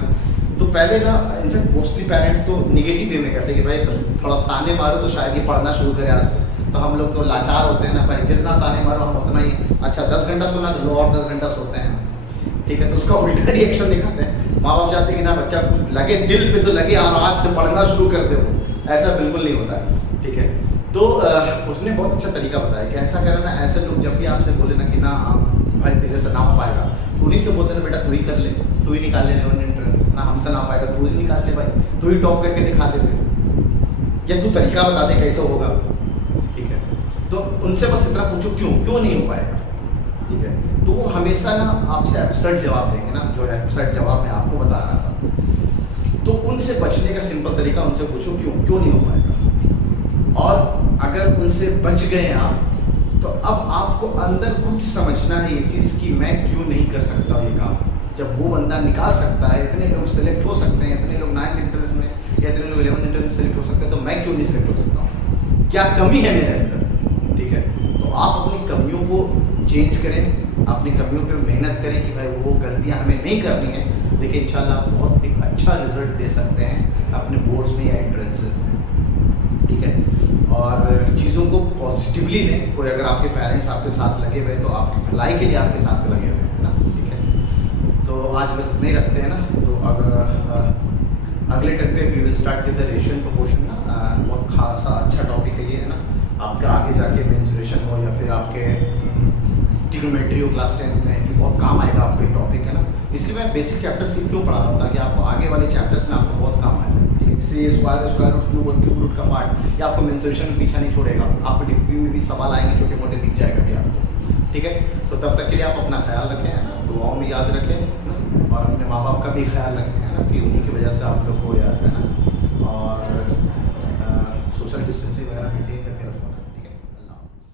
तो पहले ना इनफैक्ट मोस्टली पेरेंट्स तो निगेटिव वे में कहते हैं कि भाई थोड़ा ताने मारो तो शायद ये पढ़ना शुरू करे आज से। तो हम लोग तो लाचार होते हैं ना भाई, जितना ताने मारो हम उतना ही अच्छा, 10 घंटा सोना तो लो और 10 घंटा सोते हैं, ठीक है। तो उसका उल्टा रिएक्शन दिखाते हैं। माँ बाप चाहते हैं कि ना बच्चा कुछ लगे, दिल पे तो लगे और आज से पढ़ना शुरू कर दे वो, ऐसा बिल्कुल नहीं होता है, ठीक है। तो उसने बहुत अच्छा तरीका बताया कि ऐसा करें ना, ऐसे लोग जब भी आपसे बोले ना कि ना भाई तेरे से ना हो पाएगा, तो उन्हीं से बोलते ना बेटा तू ही कर ले, तू ही निकाल ले एंट्रेंस, ना हमसे ना पाएगा तू ही निकाल ले भाई, तू ही टॉप करके दिखा दे फिर, या तू तरीका बता दे कैसे होगा, ठीक है। तो उनसे बस इतना पूछो क्यों नहीं हो पाएगा, ठीक है। तो वो हमेशा ना आपसे एब्सर्ड जवाब देंगे ना, जो एब्सर्ड जवाब मैं आपको बता रहा था। तो उनसे बचने का सिंपल तरीका, उनसे पूछो क्यों नहीं हो पाएगा। और अगर उनसे बच गए आप, तो अब आपको अंदर खुद समझना है ये चीज़ कि मैं क्यों नहीं कर सकता ये काम। जब वो बंदा निकाल सकता है, इतने लोग सेलेक्ट हो सकते हैं, इतने लोग 9th इंटरेस्ट में या इतने लोग 11th इंटरेस्ट में सेलेक्ट हो सकते हैं, तो मैं क्यों नहीं सेलेक्ट हो सकता हूँ, क्या कमी है मेरे अंदर, ठीक है। तो आप अपनी कमियों को चेंज करें, अपनी कमियों पे मेहनत करें कि भाई वो गलतियां हमें नहीं करनी है। देखिए इंशाल्लाह आप बहुत एक अच्छा रिजल्ट दे सकते हैं अपने बोर्ड्स में या एंट्रेंसेस में, ठीक है। और चीज़ों को पॉजिटिवली लें। कोई अगर आपके पेरेंट्स आपके साथ लगे हुए तो आपकी भलाई के लिए आपके साथ लगे हुए हैं ना, ठीक है। तो आज बस इतने ही रखते हैं ना। तो अब अगले टर्म पे we will start with the ratio proportion ना, बहुत खासा अच्छा टॉपिक है ये, है ना। आपका आगे जाके मेंसुरेशन हो या फिर आपके ट्रिग्नोमेट्री हो क्लास 10th में, ये बहुत काम आएगा आपको ये टॉपिक, है ना। इसलिए मैं बेसिक चैप्टर्स क्यों पढ़ा रहा हूँ, ताकि आपको आगे वाले चैप्टर्स में आपको बहुत काम आ जाए, ठीक है। जैसे ये स्क्वायर रूट का पार्ट, या आपको मेंसुरेशन में पीछा नहीं छोड़ेगा, आपको डिग्री में भी सवाल आएंगे छोटे मोटे, दिख जाएगा कि आपको, ठीक है। तो तब तक के लिए आप अपना ख्याल रखें, है ना, दुआओं में याद रखें, है ना, और अपने माँ बाप का भी ख्याल रखें, है ना, कि उन्हीं की वजह से आप लोग को याद, है ना, और सोशल डिस्टेंसिंग वगैरह मेंटेन करके रखना, ठीक है। अल्लाह हाफ़िज़।